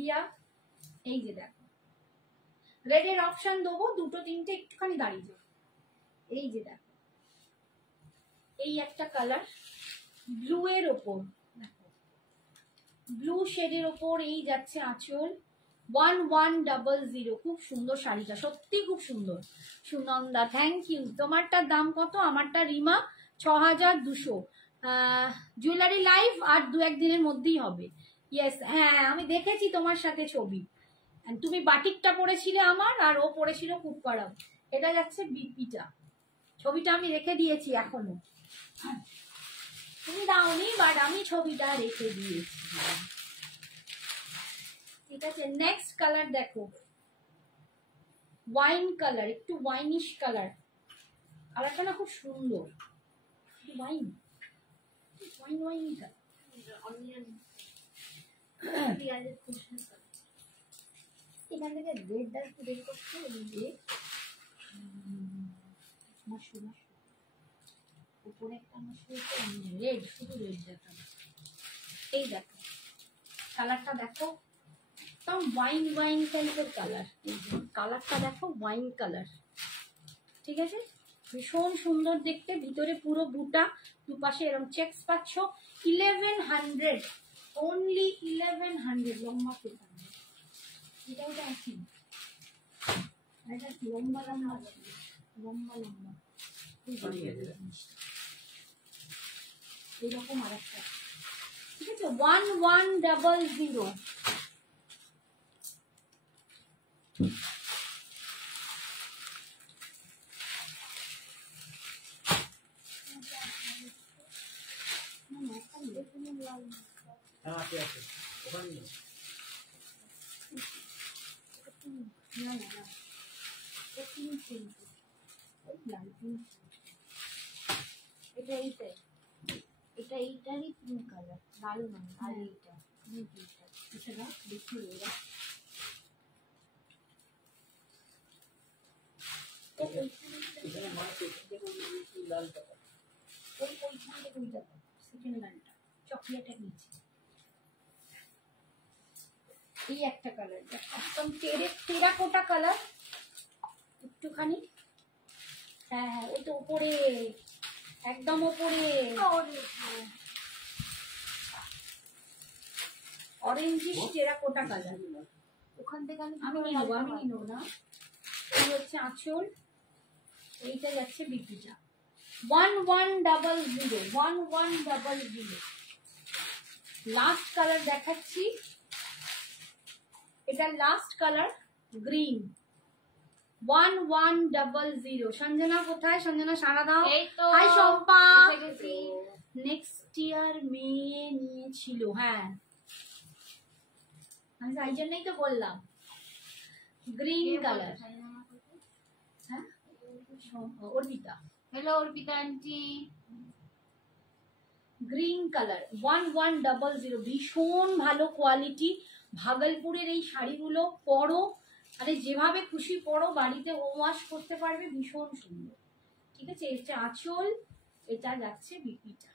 গিয়া। এই যে দেখো, রেডের অপশন দেবো, দুটো তিনটে, একটুখানি দাঁড়িয়ে যাও। এই যে দেখো, এই একটা কালার ব্লু এর ওপর, ব্লু শেডের ওপর এই যাচ্ছে আঁচল। 1100, খুব সুন্দর শাড়িটা, সত্যি খুব সুন্দর। Sunanda, thank you. তোমারটার দাম কত? আমারটা রিমা 6200। জুয়েলারি লাইভ আর 2-1 দিনের মধ্যেই হবে। ইয়েস, হ্যাঁ আমি দেখেছি তোমার সাথে ছবি। তুমি বাটিকটা পরেছিলে আমার, আর ও পরেছিল কুপ্পারাম। এটা যাচ্ছে বিপিটা, ছবিটা আমি রেখে দিয়েছি এখনো, তুমি দাওনি, বাট আমি ছবিটা রেখে দিয়েছি। ঠিক আছে, নেক্সট কালার দেখো, ওয়াইন কালার, একটু ওয়াইনিশ কালার। কালারটা না খুব সুন্দর, ওয়াইন ওয়াইনটা এখান থেকে রেডটা একটু বের করতে হবে। উপরে একটা রেড, শুধু রেড দেখাবো। এই দেখো কালারটা, দেখো একদম ওয়াইন টাইপের কালার। কালারটা দেখো, ওয়াইন কালার, ঠিক আছে, ভীষণ সুন্দর দেখতে। ভিতরে পুরো বুটা, দুপাশে এরকম চেকস পাচ্ছ। 1100, অনলি 1100। লম্বা পেটা, এটা ওটা আছে, এটা লম্বা এইরকম আর একটা, ঠিক আছে। 1100। এটা এইটারই পিঙ্ক কালার, লাল নয়, আর এইটা এছাড়া দেখি এরা চকলেটের নিচে এই একটা কালার, একদম টেরাকোটা কালার, একটুখানি। হ্যাঁ হ্যাঁ, ওই তো উপরে, একদম উপরে অরেঞ্জিশ টেরাকোটা কালার। ওখান থেকে আমি নিয়ে নেবো না। এই হচ্ছে আঁচল, এইটা যাচ্ছে বিপিটা। 1100। লাস্ট কালার দেখাচ্ছি, এটা লাস্ট কালার, গ্রিন। 1100। সঞ্জনা কোথায়? সঞ্জনা সারা দাও। হাই শম্পা, নেক্সট ইয়ার মেয়ে নিয়েছিল। হ্যাঁ, আমি তাই জন্যই তো বললাম গ্রিন কালার। হ্যাঁ, Arpita. Hello Arpita aunty. Green colour 1100, ভীষণ ভালো কোয়ালিটি। ভাগলপুরের এই শাড়িগুলো পরো, আরে যেভাবে খুশি পরো, বাড়িতে হোম ওয়াশ করতে পারবে, ভীষণ সুন্দর। ঠিক আছে, এটা আঁচল, এটা যাচ্ছে বিপিটা।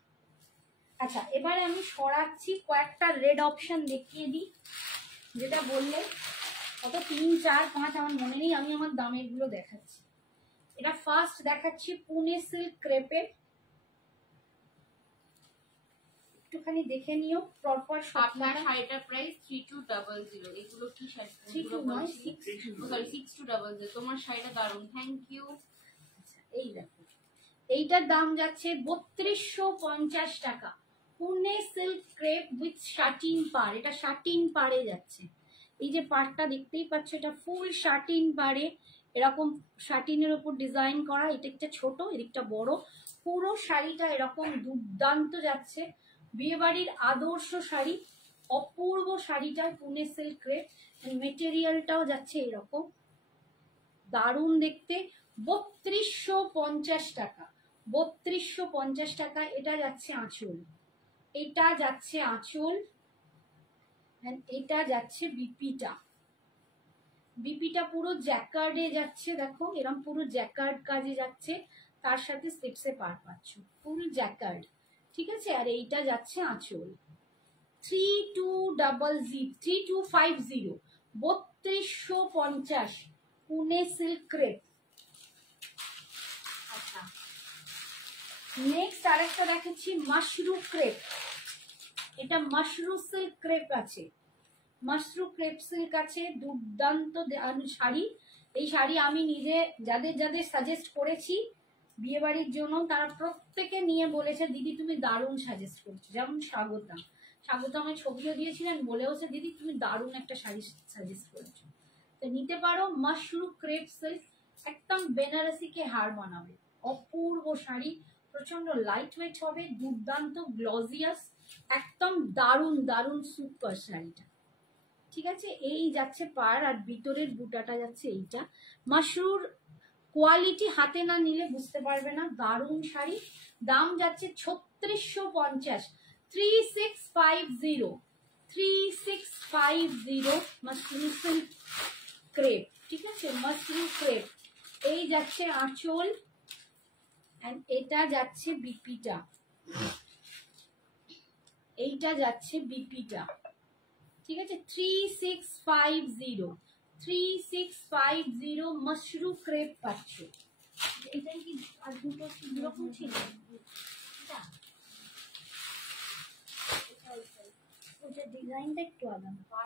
আচ্ছা, এবারে আমি সরাচ্ছি, কয়েকটা রেড অপশন দেখিয়ে দিই। যেটা বললে কত 3, 4, 5 আমার মনে নেই, আমি আমার দামের গুলো দেখাচ্ছি। এটা ফার্স্ট দেখাচ্ছি পুনে সিল্ক ক্রেপের, একটুখানি দেখে নিও প্রপার আপনার শাড়িটার প্রাইস 3200। এগুলো কি শাড়ি? 6200। তোমার শাড়িটা দারুণ, থ্যাংক ইউ। এই দেখো, এইটার দাম যাচ্ছে 3250 টাকা। Pune silk crepe with satin পার, এটা শাটিন পারে যাচ্ছে। এই যে পাড়টা দেখতেই পাচ্ছ, এটা ফুল শাটিন পারে, এরকম শাটিনের উপর ডিজাইন করা। এটা একটা ছোট, এদিকটা বড়, পুরো শাড়িটা এরকম দুর্দান্ত যাচ্ছে। বিয়ে বাড়ির আদর্শ শাড়ি, অপূর্ব শাড়িটা পুনে সিল্ক ক্রেপ। মেটেরিয়ালটাও যাচ্ছে এরকম দারুণ দেখতে। 3250 টাকা, 3250 টাকা। এটা যাচ্ছে আঁচল, এটা যাচ্ছে আঁচল, এটা যাচ্ছে বিপিটা। বিপিটা পুরো জ্যাকার্ডে যাচ্ছে, দেখো এরকম পুরো জ্যাকার্ড কাজে যাচ্ছে, তার সাথে স্লিপসে পার পাচ্ছ, ফুল জ্যাকার্ড, ঠিক আছে। আর এইটা যাচ্ছে আঁচল। 3250, 3250 পুনে সিল্ক ক্রেপ। আচ্ছা, নেক্সট আরেকটা দেখাচ্ছি মাশরু ক্রেপ। এটা মাশরু সিল্ক ক্রেপ আছে, মাশরু ক্রেপ সিল্ক আছে, দুর্দান্ত শাড়ি। এই শাড়ি আমি নিজে যাদের যাদের সাজেস্ট করেছি বিয়ে বাড়ির জন্য, তারা প্রত্যেকে নিয়ে বলেছে দিদি তুমি দারুণ সাজেস্ট করছো। যেমন স্বাগতা, স্বাগতা আমার ছবিও দিয়েছিলেন, বলেওছে দিদি তুমি দারুণ একটা শাড়ি সাজেস্ট করেছো। তো নিতে পারো মাশরু ক্রেপ সিল্ক, একদম বেনারসিকে হার বানাবে, অপূর্ব শাড়ি, প্রচন্ড লাইট ওয়েট হবে, দুর্দান্ত গ্লজিয়াস, একদম দারুণ দারুণ সুপার শাড়িটা, ঠিক আছে। এই যাচ্ছে পার, আর ভিতরের বুটাটা যাচ্ছে এইটা। মাশরুর কোয়ালিটি হাতে না নিলে বুঝতে পারবে না, দারুণ শাড়ি। দাম যাচ্ছে 3650, 3650, 3650 মাশরু সিল্ক ক্রেপ, ঠিক আছে, মাশরু ক্রেপ। এই যাচ্ছে আঁচল, এন্ড এটা যাচ্ছে বিপিটা, এইটা যাচ্ছে বিপিটা, ঠিক আছে। 3650, 3650 মাশরু ক্রেপ পাচ্ছ। এটাই কি আর দুটো এরকম ছিল? ওটা ডিজাইনটা একটু আলাদা।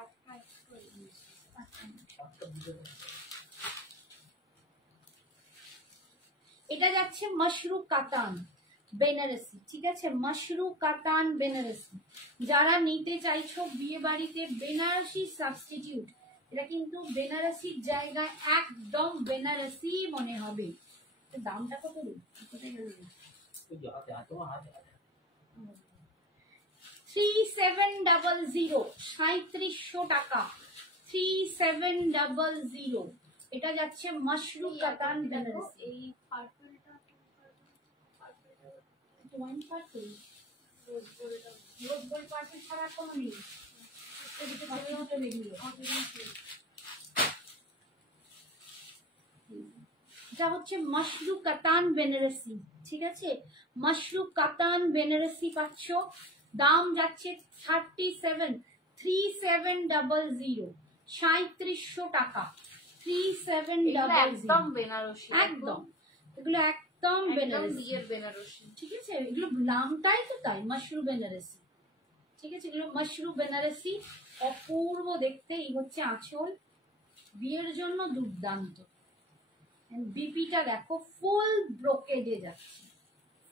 এটা যাচ্ছে মাশরু কাতান বেনারসি, ঠিক আছে, মাশরু কাতান বেনারসি। যারা নিতে চাইছো বিয়ে বাড়িতে বেনারসি সাবস্টিটিউট, এটা কিন্তু বেনারসির জায়গায় একদম বেনারসি মনে হবে। দামটা কত? কোথায় গেল? 3700, 3700 টাকা, 3700। এটা যাচ্ছে মাশরু কাতান বেনারসি। এই পার্পলটা wine purple, rose gold purple ছাড়া কোনো নেই। এটা হচ্ছে মাশরু কাতান বেনারসি, ঠিক আছে, মাশরু কাতান বেনারসি পাচ্ছ। দাম যাচ্ছে 3700, 3700 টাকা, 3700। একদম বেনারসি, একদম এগুলো একদম বেনারসি, ঠিক আছে। এগুলো নামটাই তো তাই, মাশরু বেনারসি, ঠিক আছে। এগুলো মাশরু বেনারসি, অপূর্ব দেখতে। এই হচ্ছে আঁচল, বিয়ের জন্য দুর্দান্ত। বিপিটা দেখো ফুল ব্রোকেডে যাচ্ছে,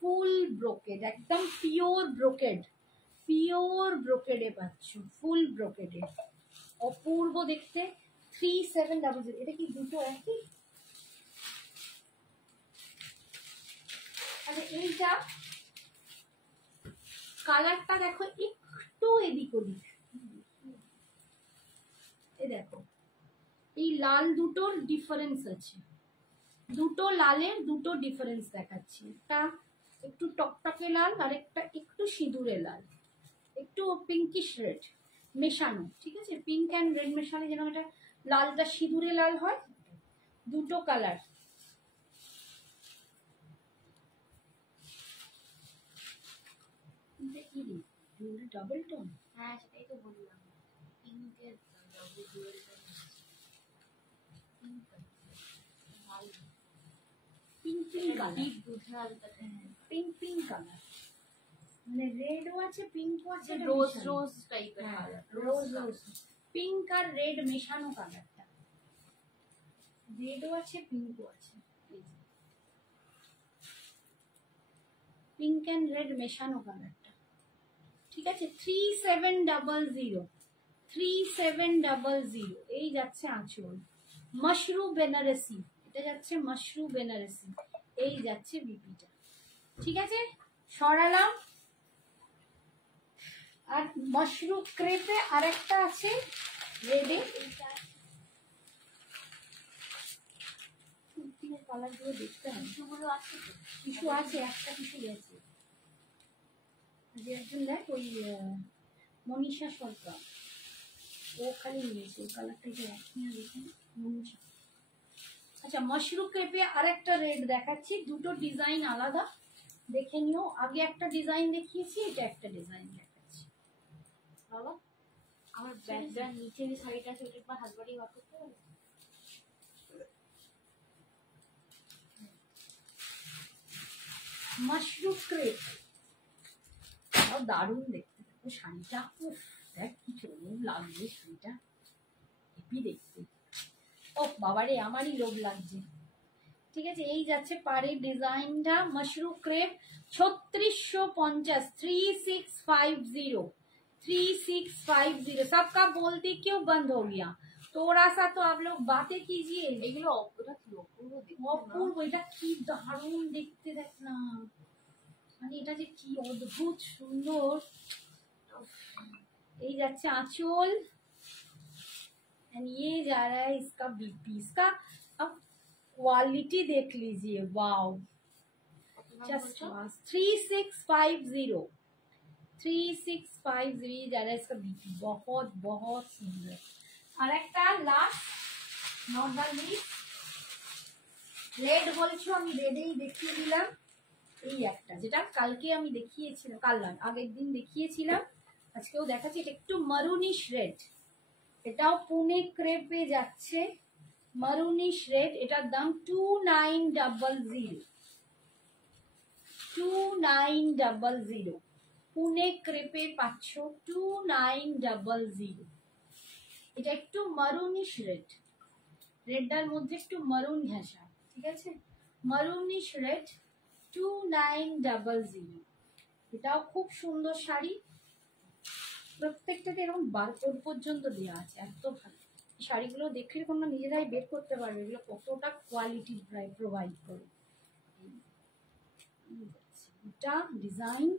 ফুল ব্রোকেড, একদম পিওর ব্রোকেড, পিওর ব্রোকেডে পাচ্ছ, ফুল ব্রোকেডে, অপূর্ব দেখতে। 3700। এটা কি দুটো একই? আচ্ছা, এইটা কালারটা দেখো একটু এদিক ওদিক, এই দেখো এই লাল দুটোর ডিফারেন্স আছে, দুটো লালের দুটো ডিফারেন্স দেখাচ্ছি। একটা একটু টকটকে লাল, আর একটা একটু সিঁদুরে লাল, একটু পিঙ্কিশ রেড মেশানো, ঠিক আছে, পিঙ্ক অ্যান্ড রেড মেশানো, যেন এটা লালটা সিঁদুরে লাল হয়, দুটো কালার। ডাবল টোন, হ্যাঁ সেটাই তো বললাম, পিঙ্কের pink pink colour, pink pink colour, মানে রেডও আছে, পিঙ্কও আছে, রোজ রোজ টাইপের হ্যাঁ, কালার, রোজ রোজ পিঙ্ক আর রেড মেশানো কালারটা, রেডও আছে পিঙ্কও আছে, পিঙ্ক অ্যান্ড রেড মেশানো কালারটা। ঠিক আছে, 3700, 3700 এই যাচ্ছে আঁচল। মাশরু বেনারসি, এটা যাচ্ছে মাশরু বেনারসি, এই যাচ্ছে বিপিটা। ঠিক আছে, সরালাম। আর মাশরু ক্রেপে আরেকটা আছে রেডে, কালার গুলো দেখতে হবে। টিস্যুগুলো আছে তো? টিস্যু আছে, একটা টিস্যু গেছে, যে একজন দেখ ওই মনীষা সরকার, ও খালি নিয়েছে ওই কালারটা, যে একই না দেখুন মনীষা। আচ্ছা, মাশরু ক্রেপে আরেকটা রেড দেখাচ্ছি, দুটো ডিজাইন আলাদা, দেখে নিও। আগে একটা ডিজাইন দেখিয়েছি, এটা একটা ডিজাইন দেখাচ্ছি। বাবা আমার ব্যাগটার নিচে যে শাড়িটা আছে ওটা একবার হাত বাড়িয়ে বার করতে হবে। মাশরু ক্রেপ দারুণ দেখতে, দেখো শাড়িটা, উফ দেখ কি চরম লাগবে শাড়িটা, হেভি দেখতে। ও বাবারে, আমারই লোভ লাগছে। ঠিক আছে, এই যাচ্ছে পাড়ের ডিজাইনটা, মাশরু ক্রেপ 3650, 3650, 3650। सबका बोलती क्यों बंद हो गया, थोड़ा सा तो आप लोग बातें कीजिए। এগুলো ওটা কি অপূর্ব দেখতে না? অপূর্ব, এটা কি দারুণ দেখতে, দেখ না, মানে এটা যে কি অদ্ভুত সুন্দর। এই যাচ্ছে आंचल, एंड ये जा रहा है इसका बीपी। इसका अब क्वालिटी देख लीजिए, वाओ, जस्ट 3650, 3650 ये जा रहा है इसका बीपी, बहुत बहुत सुंदर। और एक last not the least, red বলছো, আমি রেডেই দেখিয়ে দিলাম। এই একটা যেটা কালকে আমি দেখিয়েছিলাম, কাল নয় আগের দিন দেখিয়েছিলাম, আজকেও দেখাচ্ছি, এটা একটু মারুনিশ রেড, এটাও পুনে ক্রেপে যাচ্ছে, মারুনিশ রেড, এটার দাম 2900, 2900 পুনে ক্রেপে পাচ্ছ 2900। এটা একটু মারুনিশ রেড, রেডটার মধ্যে একটু মারুন ঘেঁষা। ঠিক আছে, মারুনিশ রেড 2900। এটাও খুব সুন্দর শাড়ি, প্রত্যেকটাতে এরকম বারকোড পর্যন্ত দেওয়া আছে, এত ভালো। এই শাড়িগুলো দেখলে তোমরা নিজেরাই বের করতে পারবে এগুলো কতটা কোয়ালিটি প্রোভাইড করে। এটা ডিজাইন,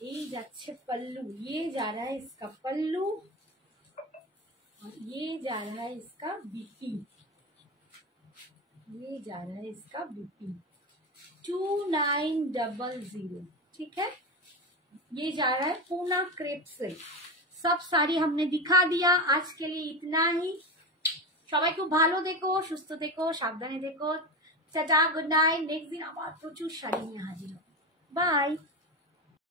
এই যাচ্ছে पल्लू, ये जा रहा है इसका पल्लू, और ये जा रहा है इसका बीपी, ये जा रहा है इसका बीपी 2900। ठीक है, ये जा रहा है पूना क्रेप से। सब साड़ी हमने दिखा दिया, आज के लिए इतना ही। সবাই খুব ভালো দেখো, সুস্থ দেখো, সাবধানে দেখো। Tata, good night. নেক্সট দিন আবার প্রচুর শাড়ি নিয়ে হাজির হবো। বাই।